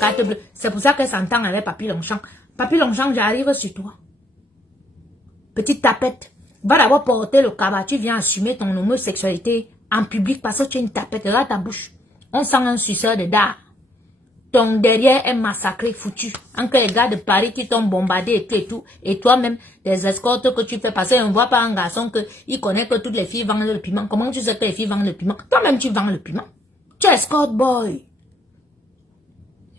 carte bleue. C'est pour ça qu'elle s'entend avec Papy Longchamp. Papy Longchamp, j'arrive sur toi. Petite tapette. Va d'abord porter le cabas. Tu viens assumer ton homosexualité en public parce que tu es une tapette. Regarde ta bouche. On sent un suceur de dard. Ton derrière est massacré, foutu. Encore les gars de Paris qui t'ont bombardé et tout. Et toi-même, des escortes que tu fais passer. On ne voit pas un garçon il connaît que toutes les filles vendent le piment. Comment tu sais que les filles vendent le piment? Toi-même, tu vends le piment. Tu es escort boy.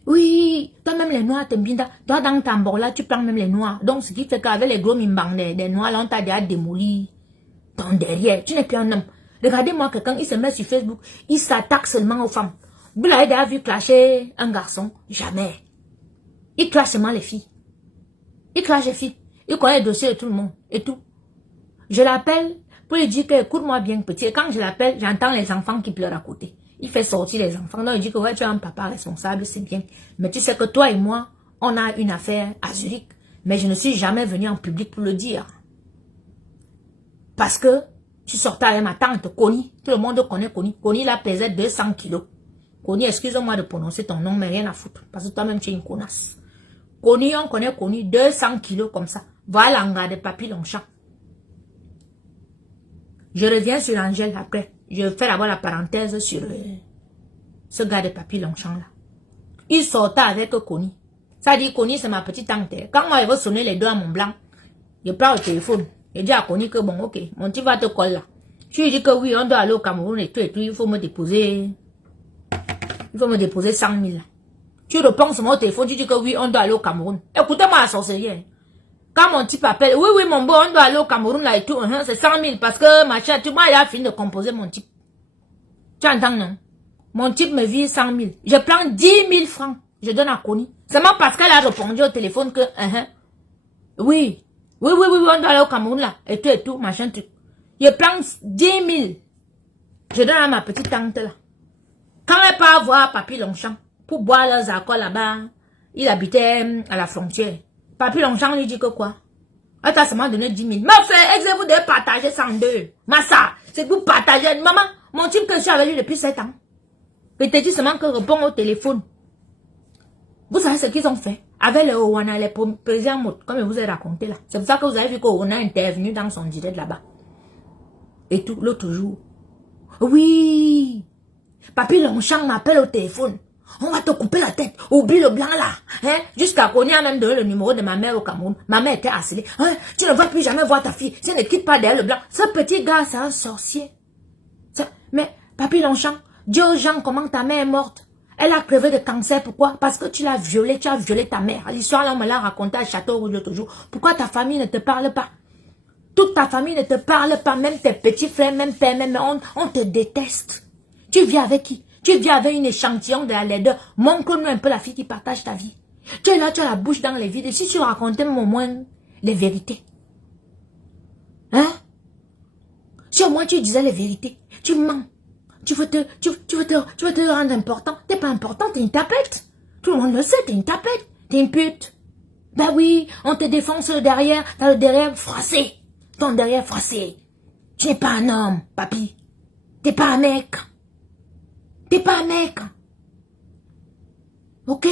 Oui, toi-même les noirs t'aimes bien. Toi, dans ta là, tu prends même les noirs. Donc, ce qui fait qu'avec les gros mimbang des noirs, là, on t'a déjà démoli. Ton derrière, tu n'es plus un homme. Regardez-moi quelqu'un, il se met sur Facebook, il s'attaque seulement aux femmes. Vous l'avez déjà vu clasher un garçon? Jamais. Il clash seulement les filles. Il clash les filles. Il connaît le dossier de tout le monde. Et tout. Je l'appelle pour lui dire que, écoute-moi bien, petit. Et quand je l'appelle, j'entends les enfants qui pleurent à côté. Il fait sortir les enfants. Donc, il dit que, ouais, tu es un papa responsable, c'est bien. Mais tu sais que toi et moi, on a une affaire à Zurich. Mais je ne suis jamais venu en public pour le dire. Parce que, tu sortais avec ma tante, Connie. Tout le monde connaît Connie. Connie, là, pesait 200 kilos. Connie, excuse-moi de prononcer ton nom, mais rien à foutre. Parce que toi-même, tu es une connasse. Connie, on connaît Connie, 200 kilos comme ça. Voilà, on garde Papy Longchamp. Je reviens sur Angèle après. Je fais d'abord la parenthèse sur ce gars de Papy Longchamp là. Il sortait avec Connie. Ça dit, Connie, c'est ma petite tante. Quand moi, il va sonner les deux à mon blanc, je prends le téléphone. Je dis à Connie que bon, ok, mon petit va te coller là. Je lui dis que oui, on doit aller au Cameroun et tout, il faut me déposer. Il faut me déposer 100 000. Tu réponds sur mon téléphone, tu dis que oui, on doit aller au Cameroun. Écoutez-moi la sorcière. Quand mon type appelle, oui, oui, mon beau, on doit aller au Cameroun là et tout, c'est 100 000 parce que machin, tu vois, il a fini de composer mon type. Tu entends, non? Mon type me vit 100 000. Je prends 10 000 francs. Je donne à Connie. Seulement parce qu'elle a répondu au téléphone que, oui, on doit aller au Cameroun là et tout, machin, tout. Je prends 10 000. Je donne à ma petite tante là. Quand elle part voir Papy Longchamp pour boire leurs accords là-bas, il habitait à la frontière. Papy Longchamp lui dit que quoi? Elle t'a seulement donné 10 000. Mais frère, est-ce que vous devez partager 102? Massa, c'est pour partager. Maman, mon type que je suis avec lui depuis 7 ans. Il te dit seulement que répond au téléphone. Vous savez ce qu'ils ont fait? Avec le Owana, les présidents, comme je vous ai raconté là. C'est pour ça que vous avez vu qu'Owana est intervenu dans son direct là-bas. Et tout, l'autre jour. Oui. Papy Longchamp m'appelle au téléphone. On va te couper la tête. Oublie le blanc là. Hein? Jusqu'à Konya a même donné le numéro de ma mère au Cameroun. Ma mère était harcelée. Hein? Tu ne vas plus jamais voir ta fille. Si elle ne quitte pas derrière le blanc. Ce petit gars, c'est un sorcier. Mais, Papy Longchamp, dis aux gens comment ta mère est morte. Elle a crevé de cancer. Pourquoi? Parce que tu l'as violée. Tu as violé ta mère. L'histoire là, on me l'a raconté à Château-Rouge l'autre jour. Pourquoi ta famille ne te parle pas? Toute ta famille ne te parle pas. Même tes petits frères, même père, même on te déteste. Tu vis avec qui? Tu vis avec une échantillon de la laideur. Montre-nous un peu la fille qui partage ta vie. Tu es là, tu as la bouche dans les vides. Si tu racontais au moins les vérités. Hein? Si au moins tu disais les vérités. Tu mens. Tu veux te rendre important. T'es pas important, t'es une tapette. Tout le monde le sait, t'es une tapette. T'es une pute. Ben oui, on te défonce le derrière. T'as le derrière froissé. Ton derrière froissé. Tu n'es pas un homme, papy. T'es pas un mec. T'es pas un mec. Ok?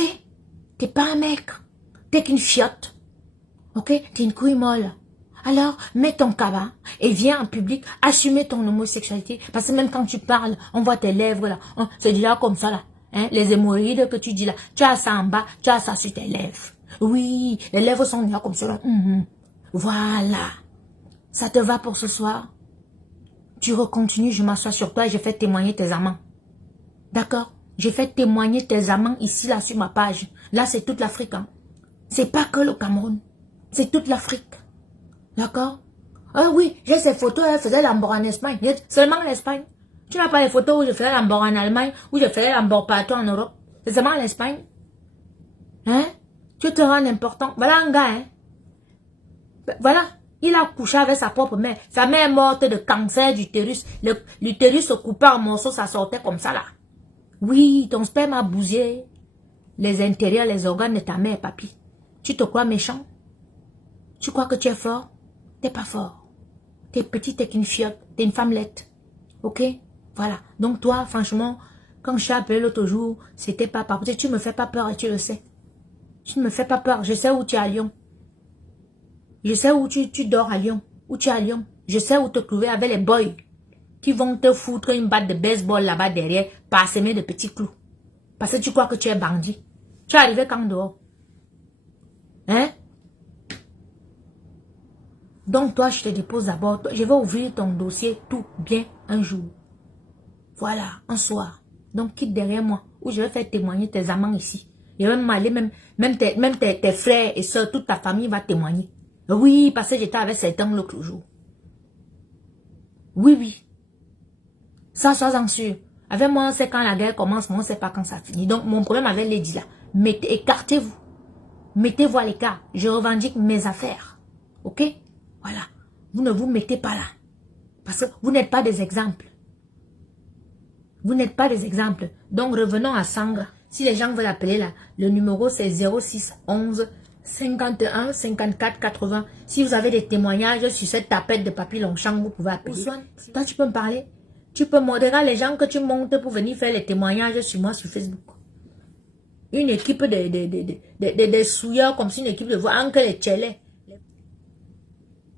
T'es pas un mec. T'es qu'une fiotte. Ok? T'es une couille molle. Alors, mets ton cabas et viens en public assumer ton homosexualité. Parce que même quand tu parles, on voit tes lèvres là. C'est dit là comme ça là. Hein? Les hémorroïdes que tu dis là. Tu as ça en bas, tu as ça sur tes lèvres. Oui, les lèvres sont là comme ça là. Voilà. Ça te va pour ce soir? Tu recontinues, je m'assois sur toi et je fais témoigner tes amants. D'accord? Je fais témoigner tes amants ici, là, sur ma page. Là, c'est toute l'Afrique. Hein. C'est pas que le Cameroun. C'est toute l'Afrique. D'accord? Ah oui, j'ai ces photos, elle faisait l'ambord en Espagne. Seulement l'Espagne. Tu n'as pas les photos où je faisais l'ambord en Allemagne, où je faisais l'ambord partout en Europe. C'est seulement l'Espagne. Hein? Tu te rends important. Voilà un gars, hein? Voilà. Il a couché avec sa propre mère. Sa mère est morte de cancer d'utérus. L'utérus se coupait en morceaux, ça sortait comme ça là. Oui, ton sperme a bousillé les intérieurs, les organes de ta mère, papy. Tu te crois méchant? Tu crois que tu es fort? T'es pas fort. T'es petit, t'es qu'une fiotte. T'es une femmelette. Ok? Voilà. Donc toi, franchement, Quand je t'ai appelé l'autre jour, c'était pas parce que tu me fais pas peur et tu le sais. Tu ne me fais pas peur. Je sais où tu es à Lyon. Je sais où tu dors à Lyon. Où tu es à Lyon. Je sais où te trouver avec les boys qui vont te foutre une batte de baseball là-bas derrière, parsemée de petits clous. Parce que tu crois que tu es bandit. Tu es arrivé quand dehors? Hein? Donc toi, je te dépose d'abord. Je vais ouvrir ton dossier tout bien un jour. Voilà, un soir. Donc quitte derrière moi, où je vais faire témoigner tes amants ici. Je vais m'aller, même tes frères et soeurs, toute ta famille va témoigner. Oui, parce que j'étais avec certains l'autre jour. Oui, oui. Ça, sois-en sûr. Avec moi, c'est quand la guerre commence, moi, on ne sait pas quand ça finit. Donc, mon problème avec Lady là, écartez-vous. Mettez-vous à l'écart. Je revendique mes affaires. Ok? Voilà. Vous ne vous mettez pas là. Parce que vous n'êtes pas des exemples. Vous n'êtes pas des exemples. Donc, revenons à Sangre. Si les gens veulent appeler là, le numéro c'est 06 11 51 54 80. Si vous avez des témoignages sur cette tapette de papier Longchamp, vous pouvez appeler. Toi, tu peux me parler. Tu peux modérer les gens que tu montes pour venir faire les témoignages sur moi sur Facebook. Une équipe de souilleurs comme si une équipe de voix, en que les tchélés.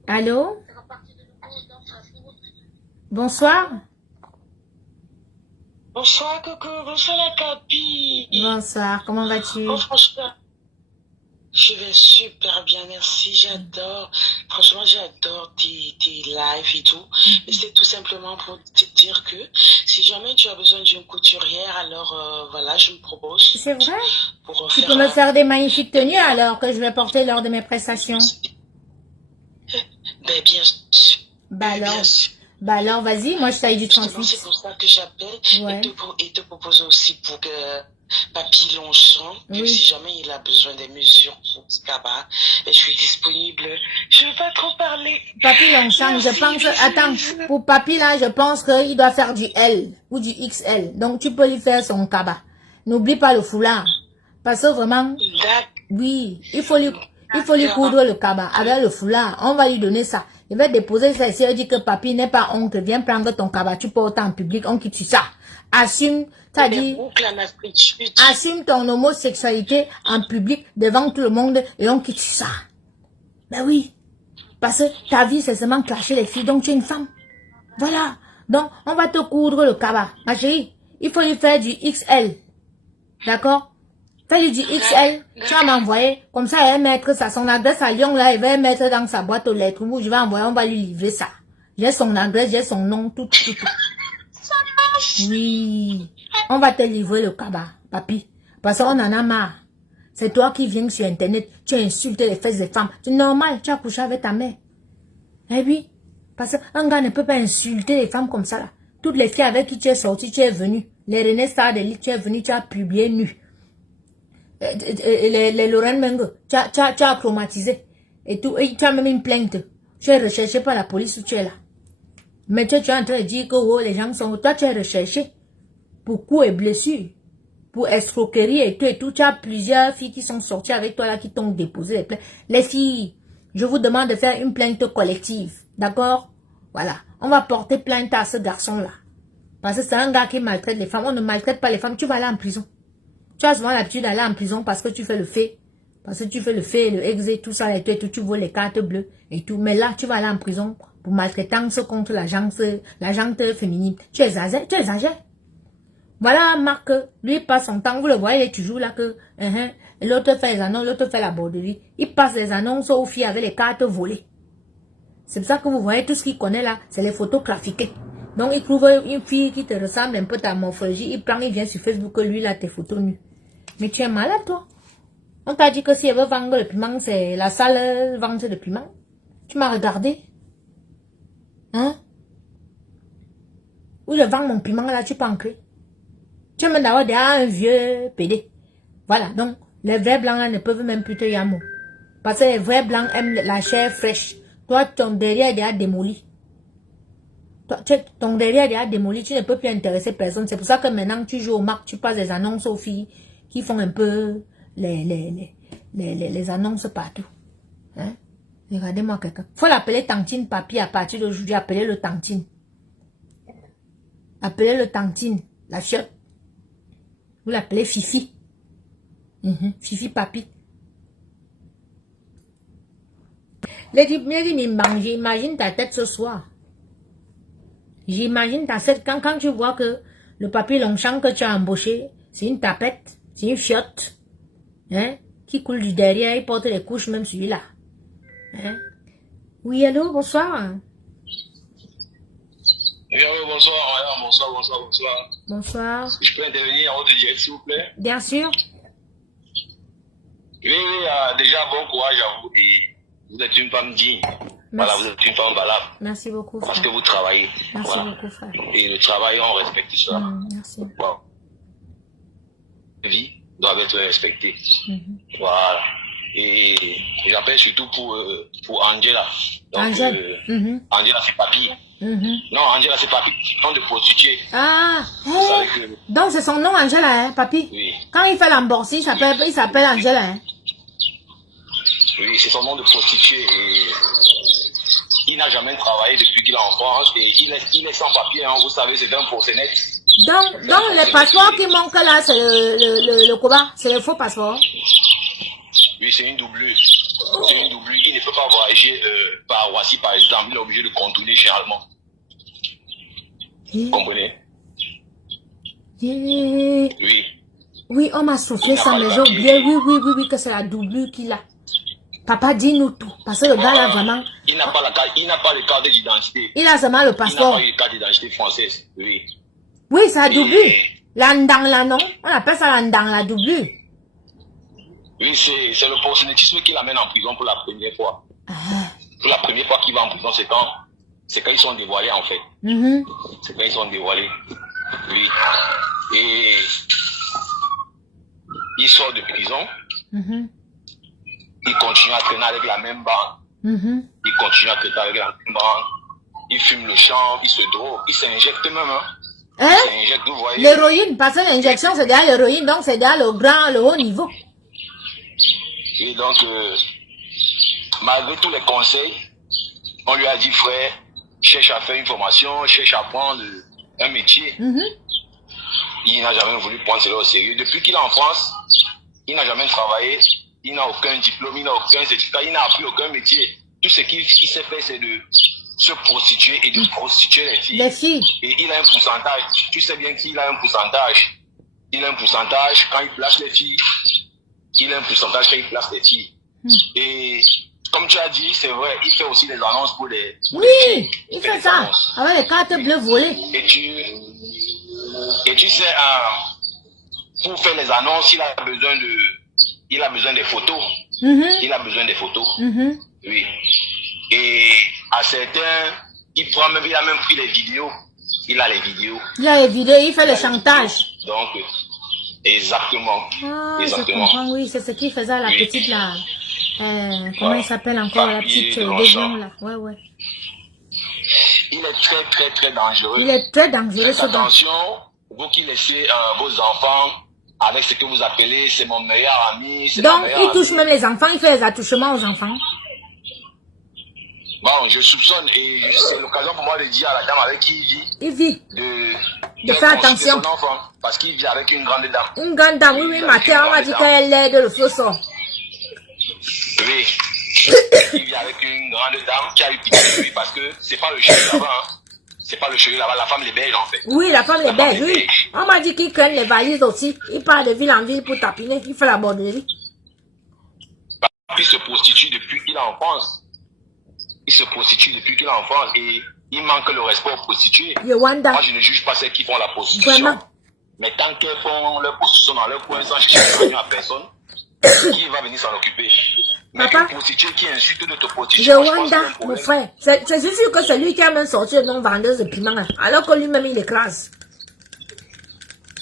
Allô? Bonsoir. Bonsoir Coco, bonsoir la Capi. Bonsoir, comment vas-tu? Oh franchement, je vais super bien, merci, j'adore. Franchement, j'adore tes lives et tout. Mais c'est tout simplement pour te dire que si jamais tu as besoin d'une couturière, alors voilà, je me propose. C'est vrai? Pour Tu peux me faire des magnifiques tenues alors que je vais porter lors de mes prestations? Ben bien sûr. Bah alors vas-y, moi je taille du 38. C'est pour ça que j'appelle Ouais. et te propose aussi pour que Papy Longchamp, que si jamais il a besoin des mesures pour ce cabas, je suis disponible. Je ne vais pas trop parler. Papy Longchamp, je pense, attends, pour Papy là, je pense qu'il doit faire du L ou du XL. Donc tu peux lui faire son cabas. N'oublie pas le foulard. Parce que vraiment, oui, il faut lui coudre le cabas avec le foulard. On va lui donner ça. Il va déposer ça ici. Il dit que Papy n'est pas honte. Viens prendre ton cabas. Tu portes en public. On quitte ça. Assume, t'as dit, assume ton homosexualité en public devant tout le monde et on quitte ça. Ben oui. Parce que ta vie, c'est seulement clasher les filles. Donc tu es une femme. Voilà. Donc, on va te coudre le cabas. Ma chérie, il faut lui faire du XL. D'accord? Fais-lui du XL, tu vas m'envoyer, comme ça elle va mettre ça, son adresse à Lyon là, elle va mettre dans sa boîte aux lettres, où je vais envoyer, on va lui livrer ça. J'ai son adresse, j'ai son nom, tout. Oui, on va te livrer le cabas, papi, parce qu'on en a marre. C'est toi qui viens sur internet, tu insultes les fesses des femmes, c'est normal, tu as couché avec ta mère. Eh oui, parce qu'un gars ne peut pas insulter les femmes comme ça là. Toutes les filles avec qui tu es sorti, tu es venu, les René Star de tu es venu, tu as publié nu. Les Lorraine Mengo, tu as chromatisé et tout, et tu as même une plainte. Tu es recherché par la police où tu es là. Mais tu es en train de dire que oh, les gens sont... Toi, tu es recherché pour coups et blessures, pour escroquerie et tout. Tu as plusieurs filles qui sont sorties avec toi là, qui t'ont déposé les plaintes. Les filles, je vous demande de faire une plainte collective. D'accord? Voilà. On va porter plainte à ce garçon-là. Parce que c'est un gars qui maltraite les femmes. On ne maltraite pas les femmes. Tu vas aller en prison. Tu as souvent l'habitude d'aller en prison parce que tu fais le fait. Parce que tu fais le fait, le exé, tout ça et tout, tu vois les cartes bleues et tout. Mais là, tu vas aller en prison pour maltraitance contre la gente féminine. Tu exagères, tu exagères. Voilà, Marc, lui passe son temps, vous le voyez, il est toujours là que, l'autre fait les annonces, l'autre fait la borderie. Il passe les annonces aux filles avec les cartes volées. C'est pour ça que vous voyez tout ce qu'il connaît là, c'est les photos trafiquées. Donc, il trouve une fille qui te ressemble un peu ta morphologie, il prend, il vient sur Facebook, lui là, tes photos nues. Mais tu es malade, toi. On t'a dit que si elle veut vendre le piment, c'est la salle vente de piment. Tu m'as regardé. Hein? Où je vends mon piment là, tu peux en créer. Tu me d'avoir derrière un vieux PD. Voilà, donc les vrais blancs là ne peuvent même plus te yamo. Parce que les vrais blancs aiment la chair fraîche. Toi, ton derrière est déjà démoli. Ton derrière est déjà démoli, tu ne peux plus intéresser personne. C'est pour ça que maintenant tu joues au marque, tu passes des annonces aux filles qui font un peu les annonces partout. Hein? Regardez-moi quelqu'un. Faut l'appeler Tantine Papi à partir d'aujourd'hui. Appelez-le Tantine. Appelez-le Tantine. La chiotte. Vous l'appelez Fifi. Fifi Papi. J'imagine ta tête ce soir. J'imagine ta tête quand tu vois que le papier Longchamp que tu as embauché, c'est une tapette, c'est une fiotte, hein, qui coule du derrière, il porte les couches même celui-là. Hein? Oui, allô, bonsoir. Oui, bonsoir, madame, bonsoir. Bonsoir. Je peux intervenir en votre direct, s'il vous plaît? Bien sûr. Oui, déjà, bon courage à vous. Et vous êtes une femme digne. Merci. Voilà, vous êtes une femme valable. Merci beaucoup, frère. Parce que vous travaillez. Merci voilà. beaucoup, frère. Et le travail, on respecte ça. Merci. Bon. La vie doit être respectée. Voilà. Et j'appelle surtout pour Angela. Donc, Angela. Angela, c'est papy. Non, Angela, c'est papy. Nom de prostituée. Ah, Vous savez que... donc c'est son nom, Angela, hein, papi? Oui. Quand il fait l'embourse, il s'appelle Angela, hein? Oui, c'est son nom de prostituée. Et il n'a jamais travaillé depuis qu'il est en France. Et il est sans papier, hein, vous savez, c'est un proxénète. Donc le passeport qui manque là, c'est le Cuba, c'est le faux passeport. Oui, c'est une doublure. C'est une doublure. Il ne peut pas voyager par Roissy, par exemple. Il est obligé de contourner généralement. Vous comprenez? Oui. Oui, on m'a soufflé ça, mais j'ai oublié. Oui, que c'est la doublure qu'il a. Papa, dis-nous tout. Parce que le gars là, vraiment... Il n'a pas les cartes d'identité. Il a seulement le passeport. Il n'a pas eu les cartes d'identité française. Oui. Oui, c'est la doublure. L'andang là, non? On appelle ça l'andang, la doublure. Oui, c'est le proxénétisme qui l'amène en prison pour la première fois. Pour la première fois qu'il va en prison, c'est quand ils sont dévoilés, en fait. C'est quand ils sont dévoilés. Oui. Et il sort de prison. Il continue à traîner avec la même bande. Il continue à traîner avec la même bande. Il fume le champ, il se drogue, il s'injecte même. Il s'injecte, vous voyez. L'héroïne, parce que l'injection, c'est derrière l'héroïne, donc c'est derrière le haut niveau. Et donc, malgré tous les conseils, on lui a dit, frère, cherche à faire une formation, cherche à prendre un métier. Il n'a jamais voulu prendre cela au sérieux. Depuis qu'il est en France, il n'a jamais travaillé, il n'a aucun diplôme, il n'a aucun certificat, il n'a appris aucun métier. Tout ce qu'il sait faire, c'est de se prostituer et de prostituer les filles. Les filles. Et il a un pourcentage. Tu sais bien qu'il a un pourcentage. Il a un pourcentage quand il place les filles. Il a un pourcentage quand il place les filles. Et comme tu as dit, c'est vrai, il fait aussi des annonces pour les... Oui, il fait ça. Avec les cartes bleues volées. Et tu sais, pour faire les annonces, il a besoin des photos. Il a besoin des photos. Oui. Et à certains, il a même pris les vidéos. Il a les vidéos. Il a les vidéos, il fait le chantage. Donc, exactement. Je comprends, oui, c'est ce qu'il faisait à la petite là. Comment elle s'appelle encore, la petite Dévion là. Ouais. Il est très, très, très dangereux. Il est très dangereux, ce gars. Attention, vous qui laissez vos enfants avec ce que vous appelez, c'est mon meilleur ami. Donc, il touche même les enfants, il fait les attouchements aux enfants. Bon, je soupçonne et c'est l'occasion pour moi de dire à la dame avec qui il vit. De faire attention. Son enfant, parce qu'il vit avec une grande dame. Une grande dame, oui, ma tante m'a dit qu'elle aide le feu sort. Oui. Il vit avec une grande dame qui a eu pitié de lui parce que c'est pas le chéri là-bas. Hein. C'est pas le chéri là-bas, la femme les belge en fait. Oui, la femme les belge, oui. On m'a dit qu'il craigne les valises aussi. Il part de ville en ville pour tapiner. Il fait la borderie. Il se prostitue depuis qu'il est en France. Il se prostitue depuis qu'il est en France et il manque le respect aux prostituées. Yowanda. Moi, je ne juge pas celles qui font la prostitution. Vraiment. Mais tant qu'elles font leur prostitution dans leur coin sans chercher à personne, qui va venir s'en occuper? Mais Papa, une prostituée qui insulte de te prostituer, Yowanda, mon frère, c'est sûr que c'est lui qui a même sorti le nom vendeuse de piment, hein, alors que lui-même il écrase.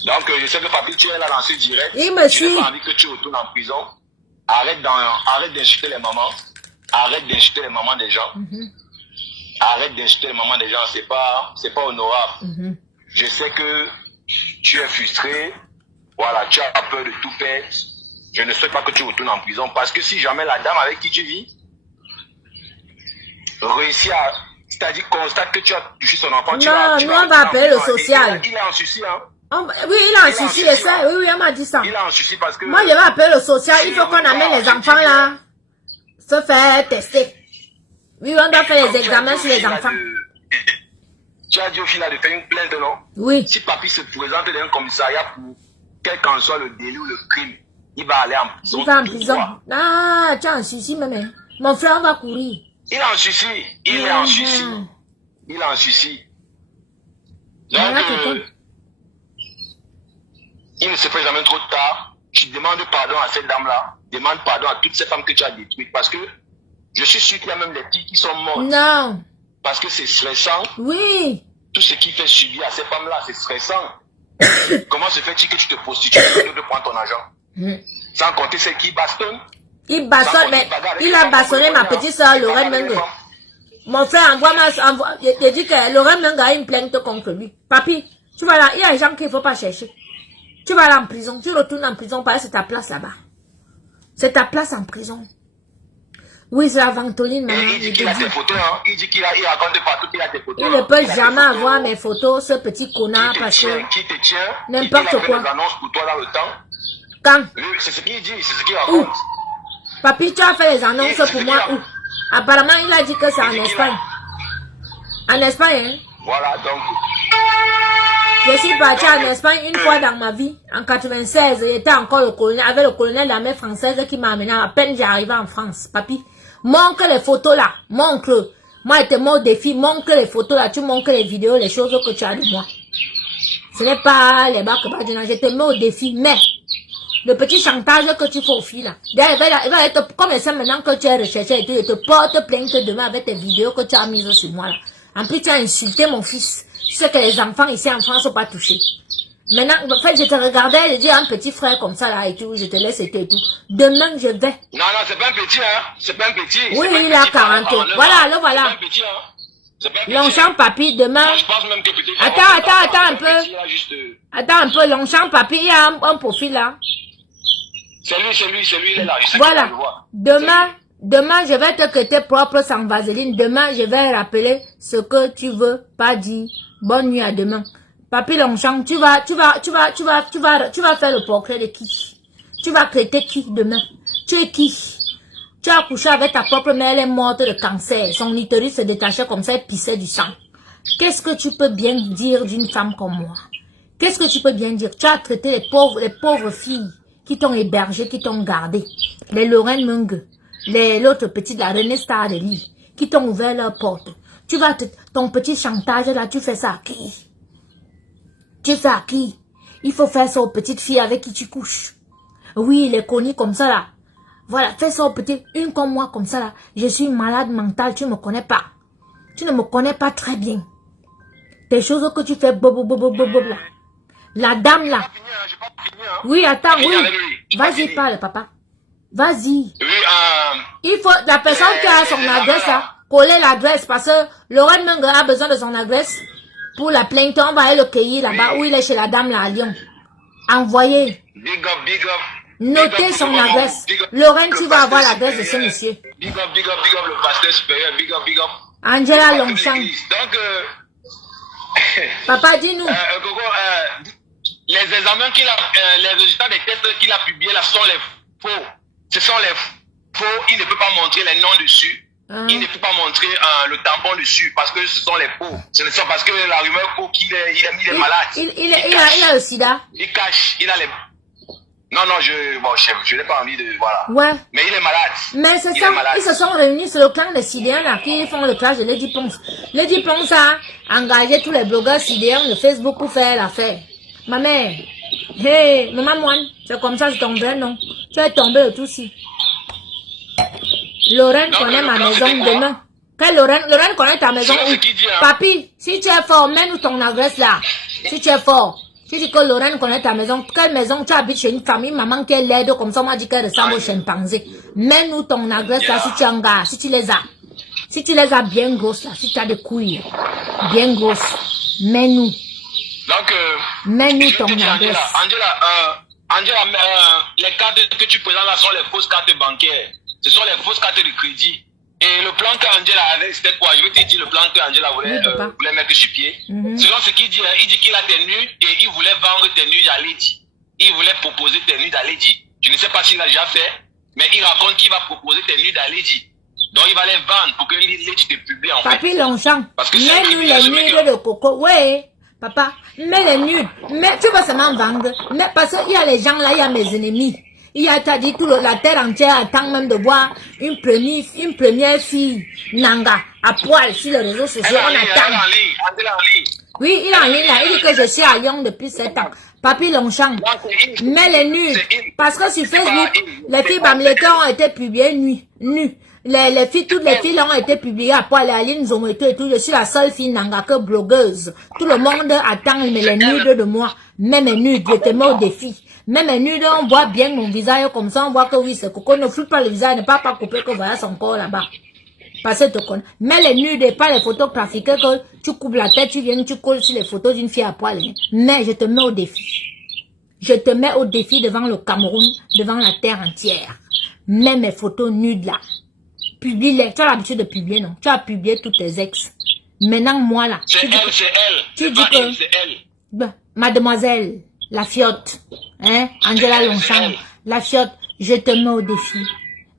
Donc, je sais que Papi Thierry l'a lancé direct. Il me suit. Je n'ai pas envie que tu retournes en prison. Arrête d'insulter les mamans. Arrête d'insulter les mamans des gens. Arrête d'insulter les mamans des gens. C'est pas honorable. Je sais que tu es frustré. Voilà, tu as peur de tout perdre. Je ne souhaite pas que tu retournes en prison parce que si jamais la dame avec qui tu vis réussit à... C'est-à-dire constate que tu as touché son enfant, on va appeler le social. Il est en souci, hein. Oui, il a un souci, et ça. Oui, elle m'a dit ça. Il a un souci parce que... Moi, je vais appeler le social. Il faut qu'on amène les enfants là. Se faire tester. Oui, on doit faire les examens sur les enfants. Tu as dit au fil de faire une plainte, non? Oui. Si papy se présente dans un commissariat pour quel qu'en soit le délit ou le crime, il va aller en prison. Il va en prison. Ah, tu as un souci, même. Mon frère va courir. Il a un souci. Il est en souci. Il a un souci. Donc, il ne se fait jamais trop tard. Tu demandes pardon à cette dame-là. Demande pardon à toutes ces femmes que tu as détruites. Parce que je suis sûr qu'il y a même des filles qui sont mortes. Non. Parce que c'est stressant. Oui. Tout ce qui fait subir à ces femmes-là, c'est stressant. Comment se fait-il que tu te prostitues et de prendre ton argent? Sans compter celles qui bastonnent. Il bastonne, mais il a bastonné ma petite soeur Lorraine Mengue. Mon frère envoie-moi, il dit que Lorraine Mengue a une plainte contre lui. Papi, tu vas là, il y a des gens qu'il ne faut pas chercher. Tu vas là en prison, tu retournes en prison parce que c'est ta place là-bas. C'est ta place en prison. Oui, c'est la ventoline, maman. Il dit qu'il a tes photos, hein. Il dit qu'il raconte partout qu'il a tes photos. Il ne peut jamais avoir mes photos, ce petit connard, parce que... Qui te tient, n'importe quoi. Il a fait des annonces pour toi dans le temps. Quand? C'est ce qu'il dit, c'est ce qu'il raconte. Papi, tu as fait les annonces pour moi où? Apparemment, il a dit que c'est en Espagne. En Espagne, hein? Voilà, donc... Je suis partie en Espagne une fois dans ma vie, en 96. J'étais encore le colonel, avec le colonel de l'armée française qui m'a amené à peine j'arrivais en France. Papi, montre les photos là, montre. Moi, j'étais mon défi, montre les photos là, tu montres les vidéos, les choses que tu as de moi. Ce n'est pas les bacs, j'étais mon défi, mais le petit chantage que tu fais aux filles là, il va être comme ça maintenant que tu es recherché et tu te portes plainte demain avec tes vidéos que tu as mises sur moi là. En plus, tu as insulté mon fils. Tu sais que les enfants ici en France ne sont pas touchés. Maintenant, en fait, je te regardais, je dis un petit frère comme ça là et tout, je te laisse et tout. Demain, je vais. Non, c'est pas un petit, hein. C'est pas un petit. Oui, il a 40 ans. Voilà, le voilà. C'est pas un petit, hein. Longchamp, papy, demain. Moi, je pense même que peut-être... Attends un peu. Attends un peu, Longchamp, papy, il y a un profil là. C'est lui, il est là. Voilà. Demain, je vais te quitter propre sans vaseline. Demain, je vais rappeler ce que tu veux pas dire. Bonne nuit à demain. Papy Longchamp, tu vas faire le portrait de qui? Tu vas traiter qui demain? Tu es qui? Tu as couché avec ta propre mère, elle est morte de cancer. Son utérus se détachait comme ça, elle pissait du sang. Qu'est-ce que tu peux bien dire d'une femme comme moi? Qu'est-ce que tu peux bien dire? Tu as traité les pauvres filles qui t'ont hébergé, qui t'ont gardé. Les Lorraine Mengue, l'autre petite, la René Star de Lille, qui t'ont ouvert leurs portes. Tu vas ton petit chantage là, tu fais ça à qui? Tu fais à qui? Il faut faire ça aux petites filles avec qui tu couches. Oui, les connus comme ça là. Voilà, fais ça aux petites, une comme moi comme ça là. Je suis malade mentale, tu ne me connais pas. Tu ne me connais pas très bien. Des choses que tu fais là. La dame là. Oui, attends, oui. Vas-y, parle, papa. Vas-y. Il faut, la personne qui a son adresse là, coller l'adresse parce que Lorraine Mengue a besoin de son adresse pour la plainte. On va aller le cueillir là-bas où il est chez la dame là à Lyon. Envoyez. Big up. Notez son adresse. Lorraine, tu vas avoir l'adresse de ce monsieur. Big up le pasteur supérieur. Big up. Angela Longchamp. Donc, papa, dis-nous. Les examens les résultats des tests qu'il a publiés là sont les faux. Ce sont les faux. Il ne peut pas montrer les noms dessus. Il ne peut pas montrer le tampon dessus parce que ce sont les faux. Ce ne sont parce que la rumeur faut qu'il est malade. Il a le sida. Il cache. Il a les... Non, je n'ai pas envie de... Voilà. Ouais. Mais il est malade. Mais c'est ça, ils se sont réunis sur le clan des Sidéens là, qui font le clash de Lady Ponce. Lady Ponce a engagé tous les blogueurs Sidéens de Facebook pour faire l'affaire. Ma mère, hey, maman moine, c'est comme ça, c'est ton vrai nom. Tu es tombé de tout ci. Lorraine connaît ma maison demain. Quelle Lorraine connaît ta maison où? Papi, si tu es fort, mets-nous ton adresse là. Si tu es fort. Si tu dis que Lorraine connaît ta maison, quelle maison tu habites chez une famille, maman qui est laide, comme ça, on m'a dit qu'elle ressemble au chimpanzé. Mets-nous ton adresse là si tu es un gars, si tu les as. Si tu les as bien grosses là, si tu as des couilles bien grosses, mets-nous. Donc, mets-nous ton adresse. Angela, les cartes que tu présentes là sont les fausses cartes bancaires. Ce sont les fausses cartes de crédit. Et le plan qu'Angela avait, c'était quoi? Je vais te dire le plan qu'Angela voulait, voulait mettre sur pied. Selon ce qu'il dit, il dit qu'il a tes nudes et il voulait vendre tes nudes à Lady. Il voulait proposer tes nudes à Lady. Je ne sais pas s'il l'a déjà fait, mais il raconte qu'il va proposer tes nudes à Lady. Donc il va les vendre pour que Lady te publie en fait. Papi Longchamp, Parce que mets-nous les nudes de coco. Ouais, papa, mets les nudes. Mais tu vas seulement vendre. Mais parce qu'il y a les gens là, il y a mes ennemis. Il y a, tu as dit, la terre entière attend même de voir une première fille, Nanga, à poil sur les réseaux sociaux. On attend. Oui, il est en ligne là. Il dit que je suis à Lyon depuis 7 ans. Papi Longchamp, mets les nudes. Parce que sur Facebook, les filles Bamileke ont été publiées nues. Les filles, toutes les filles ont été publiées à poil, à Aline Zometo et tout. Je suis la seule fille Nanga que blogueuse. Tout le monde attend les nudes de moi. Mets mes nudes, je te mets au défi. Même mes nudes, on voit bien mon visage comme ça, on voit que oui, c'est coco. Ne floupe pas le visage, ne pas couper que voilà son corps là-bas. Parce que tu connais. Mais les nudes et pas les photos trafiquées que tu coupes la tête, tu viens, tu colles sur les photos d'une fille à poil. Mais je te mets au défi. Je te mets au défi devant le Cameroun, devant la terre entière. Mets mes photos nudes là. Publie-les. Tu as l'habitude de publier, non? Tu as publié tous tes ex. Maintenant, moi là. C'est elle. Tu dis que. C'est elle. Ben, mademoiselle. La fiotte, hein, Angela Longchamp, la fiotte, je te mets au défi.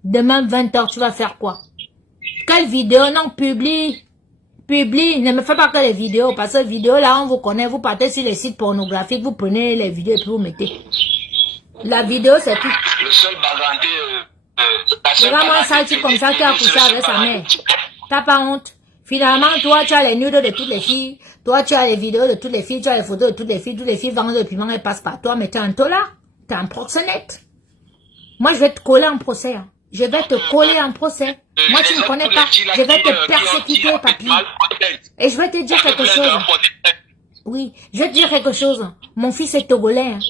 Demain, 20h, tu vas faire quoi? Quelle vidéo? Non, publie. Ne me fais pas que les vidéos, parce que les vidéos, là, on vous connaît, vous partez sur les sites pornographiques, vous prenez les vidéos et puis vous mettez. La vidéo, c'est tout. Le seul baganté, regarde-moi ça, tu comme ça, qui a couché avec sa mère. T'as pas honte? Finalement, toi, tu as les nudes de toutes les filles. Toi, tu as les vidéos de toutes les filles. Tu as les photos de toutes les filles. Toutes les filles vendent le piment et passent par toi. Mais tu es un tolard. Tu es un proxénète. Moi, je vais te coller en procès. Hein. Je vais te coller en procès. Moi, tu ne connais pas. Je vais te persécuter, papy. Et je vais te dire quelque chose. Oui, je vais te dire quelque chose. Mon fils est togolais. Hein.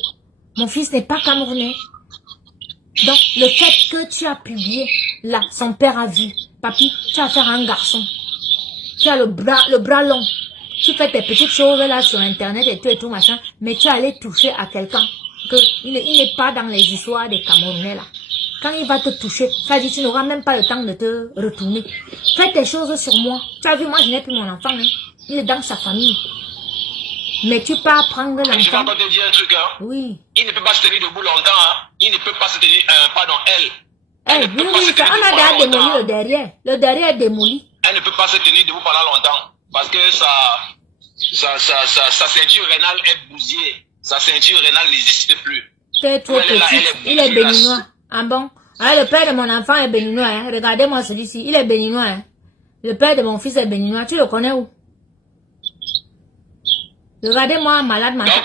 Mon fils n'est pas camerounais. Donc, le fait que tu as publié, là, son père a vu. Papy, tu vas faire un garçon. Tu as le bras long. Tu fais tes petites choses là sur internet et tout machin. Mais tu es allé toucher à quelqu'un. Il n'est pas dans les histoires des Camerounais là. Quand il va te toucher, ça dit tu n'auras même pas le temps de te retourner. Fais tes choses sur moi. Tu as vu, moi je n'ai plus mon enfant. Hein. Il est dans sa famille. Mais tu peux prendre l'enfant. Je vais encore te dire un truc. Hein. Oui. Il ne peut pas se tenir debout longtemps. Hein. Il ne peut pas se tenir... pardon, elle. Oui, on a déjà démoli le derrière. Le derrière est démoli. Elle ne peut pas se tenir debout pendant longtemps. Parce que sa ceinture rénale est bousillée. Sa ceinture rénale n'existe plus. C'est trop petit. Il est béninois. Ah bon? Ah, le père de mon enfant est béninois. Hein? Regardez-moi celui-ci. Il est béninois. Hein? Le père de mon fils est béninois. Tu le connais où? Regardez-moi, malade, malade.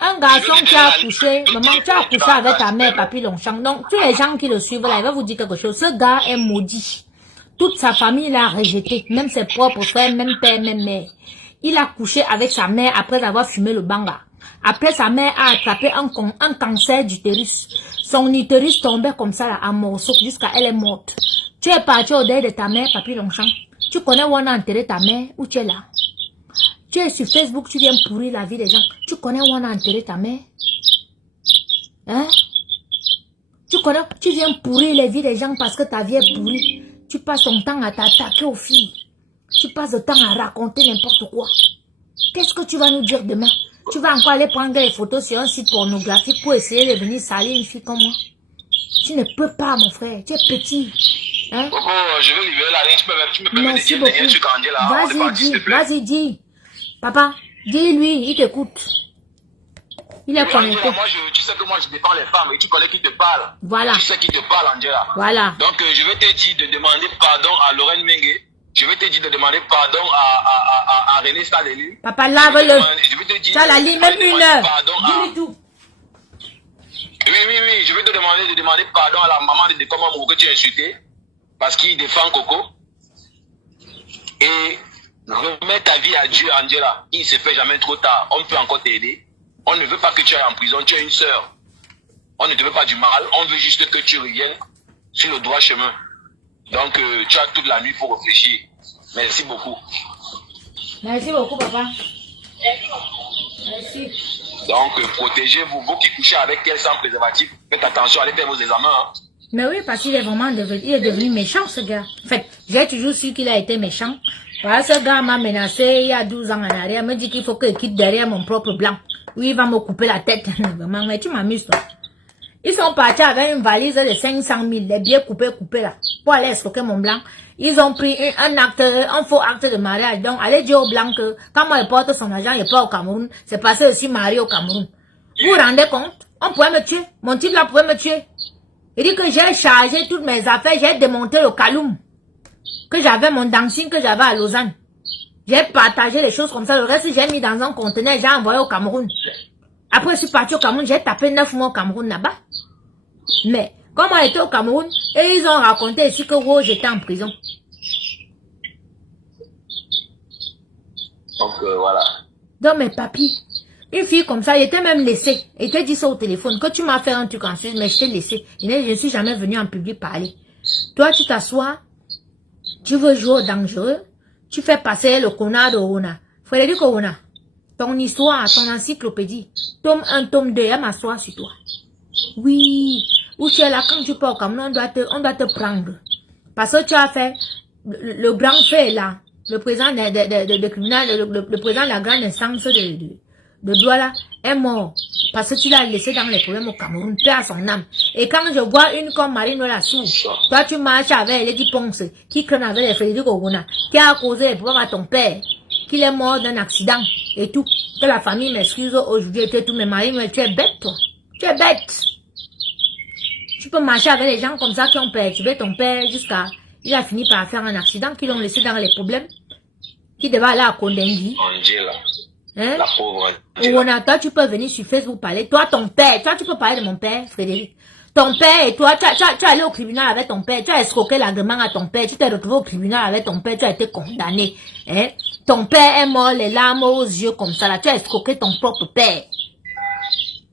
Un garçon qui a accouché, maman, tu as accouché avec ta mère, Papi Longchamp. Donc, tous les gens qui le suivent là, il va vous dire quelque chose. Ce gars est maudit. Toute sa famille l'a rejeté. Même ses propres frères, même père, même mère. Il a couché avec sa mère après avoir fumé le banga. Après, sa mère a attrapé un cancer d'utérus. Son utérus tombait comme ça là, en morceaux jusqu'à elle est morte. Tu es parti au deuil de ta mère, Papi Longchamp. Tu connais où on a enterré ta mère, où tu es là? Tu es sur Facebook, tu viens pourrir la vie des gens. Tu connais où on a enterré ta mère? Hein? Tu viens pourrir les vies des gens parce que ta vie est pourrie. Tu passes ton temps à t'attaquer aux filles. Tu passes le temps à raconter n'importe quoi. Qu'est-ce que tu vas nous dire demain? Tu vas encore aller prendre des photos sur un site pornographique pour essayer de venir salir une fille comme moi. Tu ne peux pas, mon frère. Tu es petit. Hein? Je vais libérer la ligne. Tu me permets Merci de dire un truc, Angela. Vas-y, dis. Papa, dis-lui, il t'écoute. Il est connecté. Tu sais que moi, je défends les femmes et tu connais qui te parle. Voilà. Tu sais qui te parle, Angela. Voilà. Donc, je vais te dire de demander pardon à Lorraine Mengue. Je vais te dire de demander pardon à René Stadeli. Papa, lave-le. Je vais te dire... Tu as la ligne, même 1 heure. Dis-lui tout. Oui. Je vais te demander pardon à la maman de Coco Mamou que tu as insulté. Parce qu'il défend Coco. Et remets ta vie à Dieu, Angela. Il ne se fait jamais trop tard. On peut encore t'aider. On ne veut pas que tu ailles en prison. Tu es une sœur. On ne te veut pas du mal. On veut juste que tu reviennes sur le droit chemin. Donc, tu as toute la nuit pour réfléchir. Merci beaucoup. Merci beaucoup, papa. Merci. Donc, protégez-vous. Vous qui couchez avec elle sans préservatif, faites attention, allez faire vos examens. Hein. Mais oui, parce qu'il est vraiment devenu méchant, ce gars. En fait, j'ai toujours su qu'il a été méchant. Parce que ce gars m'a menacé il y a 12 ans en arrière. Il me dit qu'il faut qu'il quitte derrière mon propre blanc. Oui, il va me couper la tête. Vraiment, mais tu m'amuses, toi. Ils sont partis avec une valise de 500 000, les billets coupés là, pour aller escroquer mon blanc. Ils ont pris un faux acte de mariage. Donc, allez dire au blanc que, quand moi, il porte son argent, il pas au Cameroun, c'est passé aussi marié au Cameroun. Vous vous rendez compte? On pouvait me tuer. Mon type là pouvait me tuer. Il dit que j'ai chargé toutes mes affaires, j'ai démonté le Kaloum. Que j'avais mon dancing que j'avais à Lausanne. J'ai partagé les choses comme ça. Le reste, j'ai mis dans un conteneur, j'ai envoyé au Cameroun. Après, je suis parti au Cameroun, j'ai tapé 9 mois au Cameroun là-bas. Mais, comme on était au Cameroun, et ils ont raconté ici que Rose était en prison. Donc, voilà. Donc, mes papis, une fille comme ça, il était même laissé. Il t'a dit ça au téléphone, que tu m'as fait un truc en Suisse, mais je t'ai laissé. Je ne suis jamais venu en public parler. Toi, tu t'assois, tu veux jouer au dangereux, tu fais passer le connard de Rona. Frédéric Rona, ton histoire, ton encyclopédie, tome 1, tome 2, elle m'assoit sur toi. Oui, où tu es là, quand tu pars comme on doit te prendre. Parce que tu as fait, le grand fait là, le président de tribunal, le président de la grande instance de Douala est mort. Parce que tu l'as laissé dans les problèmes au Cameroun, paix à son âme. Et quand je vois une comme Marine Lassou, toi tu marches avec Lady Ponce, qui crée avec les Frédéric Ogona, qui a causé les problèmes à ton père, qu'il est mort d'un accident et tout. Que la famille m'excuse aujourd'hui et tout, mais Marine, tu es bête toi. Tu es bête. Tu peux marcher avec les gens comme ça qui ont perturbé ton père jusqu'à... Il a fini par faire un accident, qui l'ont laissé dans les problèmes. Qui devait aller à Kondengi. Angela. Hein? La pauvre Angela. Toi, tu peux venir sur Facebook parler. Toi, ton père. Toi, tu peux parler de mon père, Frédéric. Ton père et toi, tu es allé au tribunal avec ton père. Tu as escroqué l'agrément à ton père. Tu t'es retrouvé au tribunal avec ton père. Tu as été condamné. Hein? Ton père est mort, les larmes aux yeux comme ça. Là. Tu as escroqué ton propre père.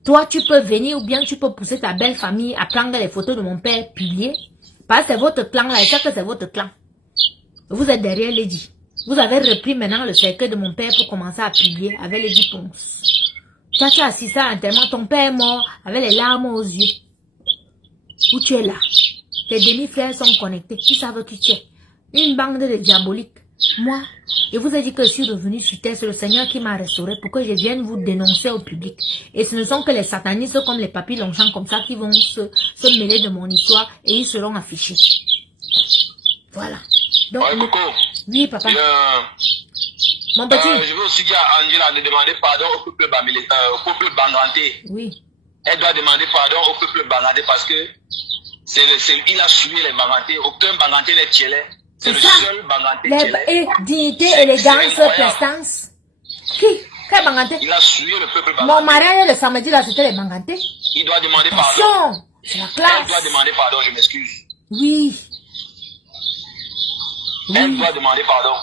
Toi, tu peux venir ou bien tu peux pousser ta belle famille à prendre les photos de mon père publiées. Parce que c'est votre clan là, et ça que c'est votre clan. Vous êtes derrière Lady. Vous avez repris maintenant le cercueil de mon père pour commencer à publier avec Lady Ponce. Toi, tu as assisté à l'enterrement, ton père est mort avec les larmes aux yeux. Où tu es là. Tes demi-frères sont connectés, ils savent qui tu es. Une bande de diaboliques. Moi, je vous ai dit que je suis revenu sur terre, c'est le Seigneur qui m'a restauré pour que je vienne vous dénoncer au public. Et ce ne sont que les satanistes comme les papis Longchamp comme ça qui vont se mêler de mon histoire et ils seront affichés. Voilà. Donc, ouais, Coco. Oui, papa. Mon petit. Je veux aussi dire à Angela de demander pardon au peuple Banganté. Oui. Elle doit demander pardon au peuple Banganté parce que il a suivi les Banganté. Aucun Banganté n'est tielé. C'est le seul Banganté. Et dignité, élégance, prestance. Qui? Quel Banganté? Il a suivi le peuple Banganté. Mon mariage le samedi là, c'était les Banganté. Il doit demander pardon. C'est la classe. Elle doit demander pardon, je m'excuse. Oui. Elle doit demander pardon.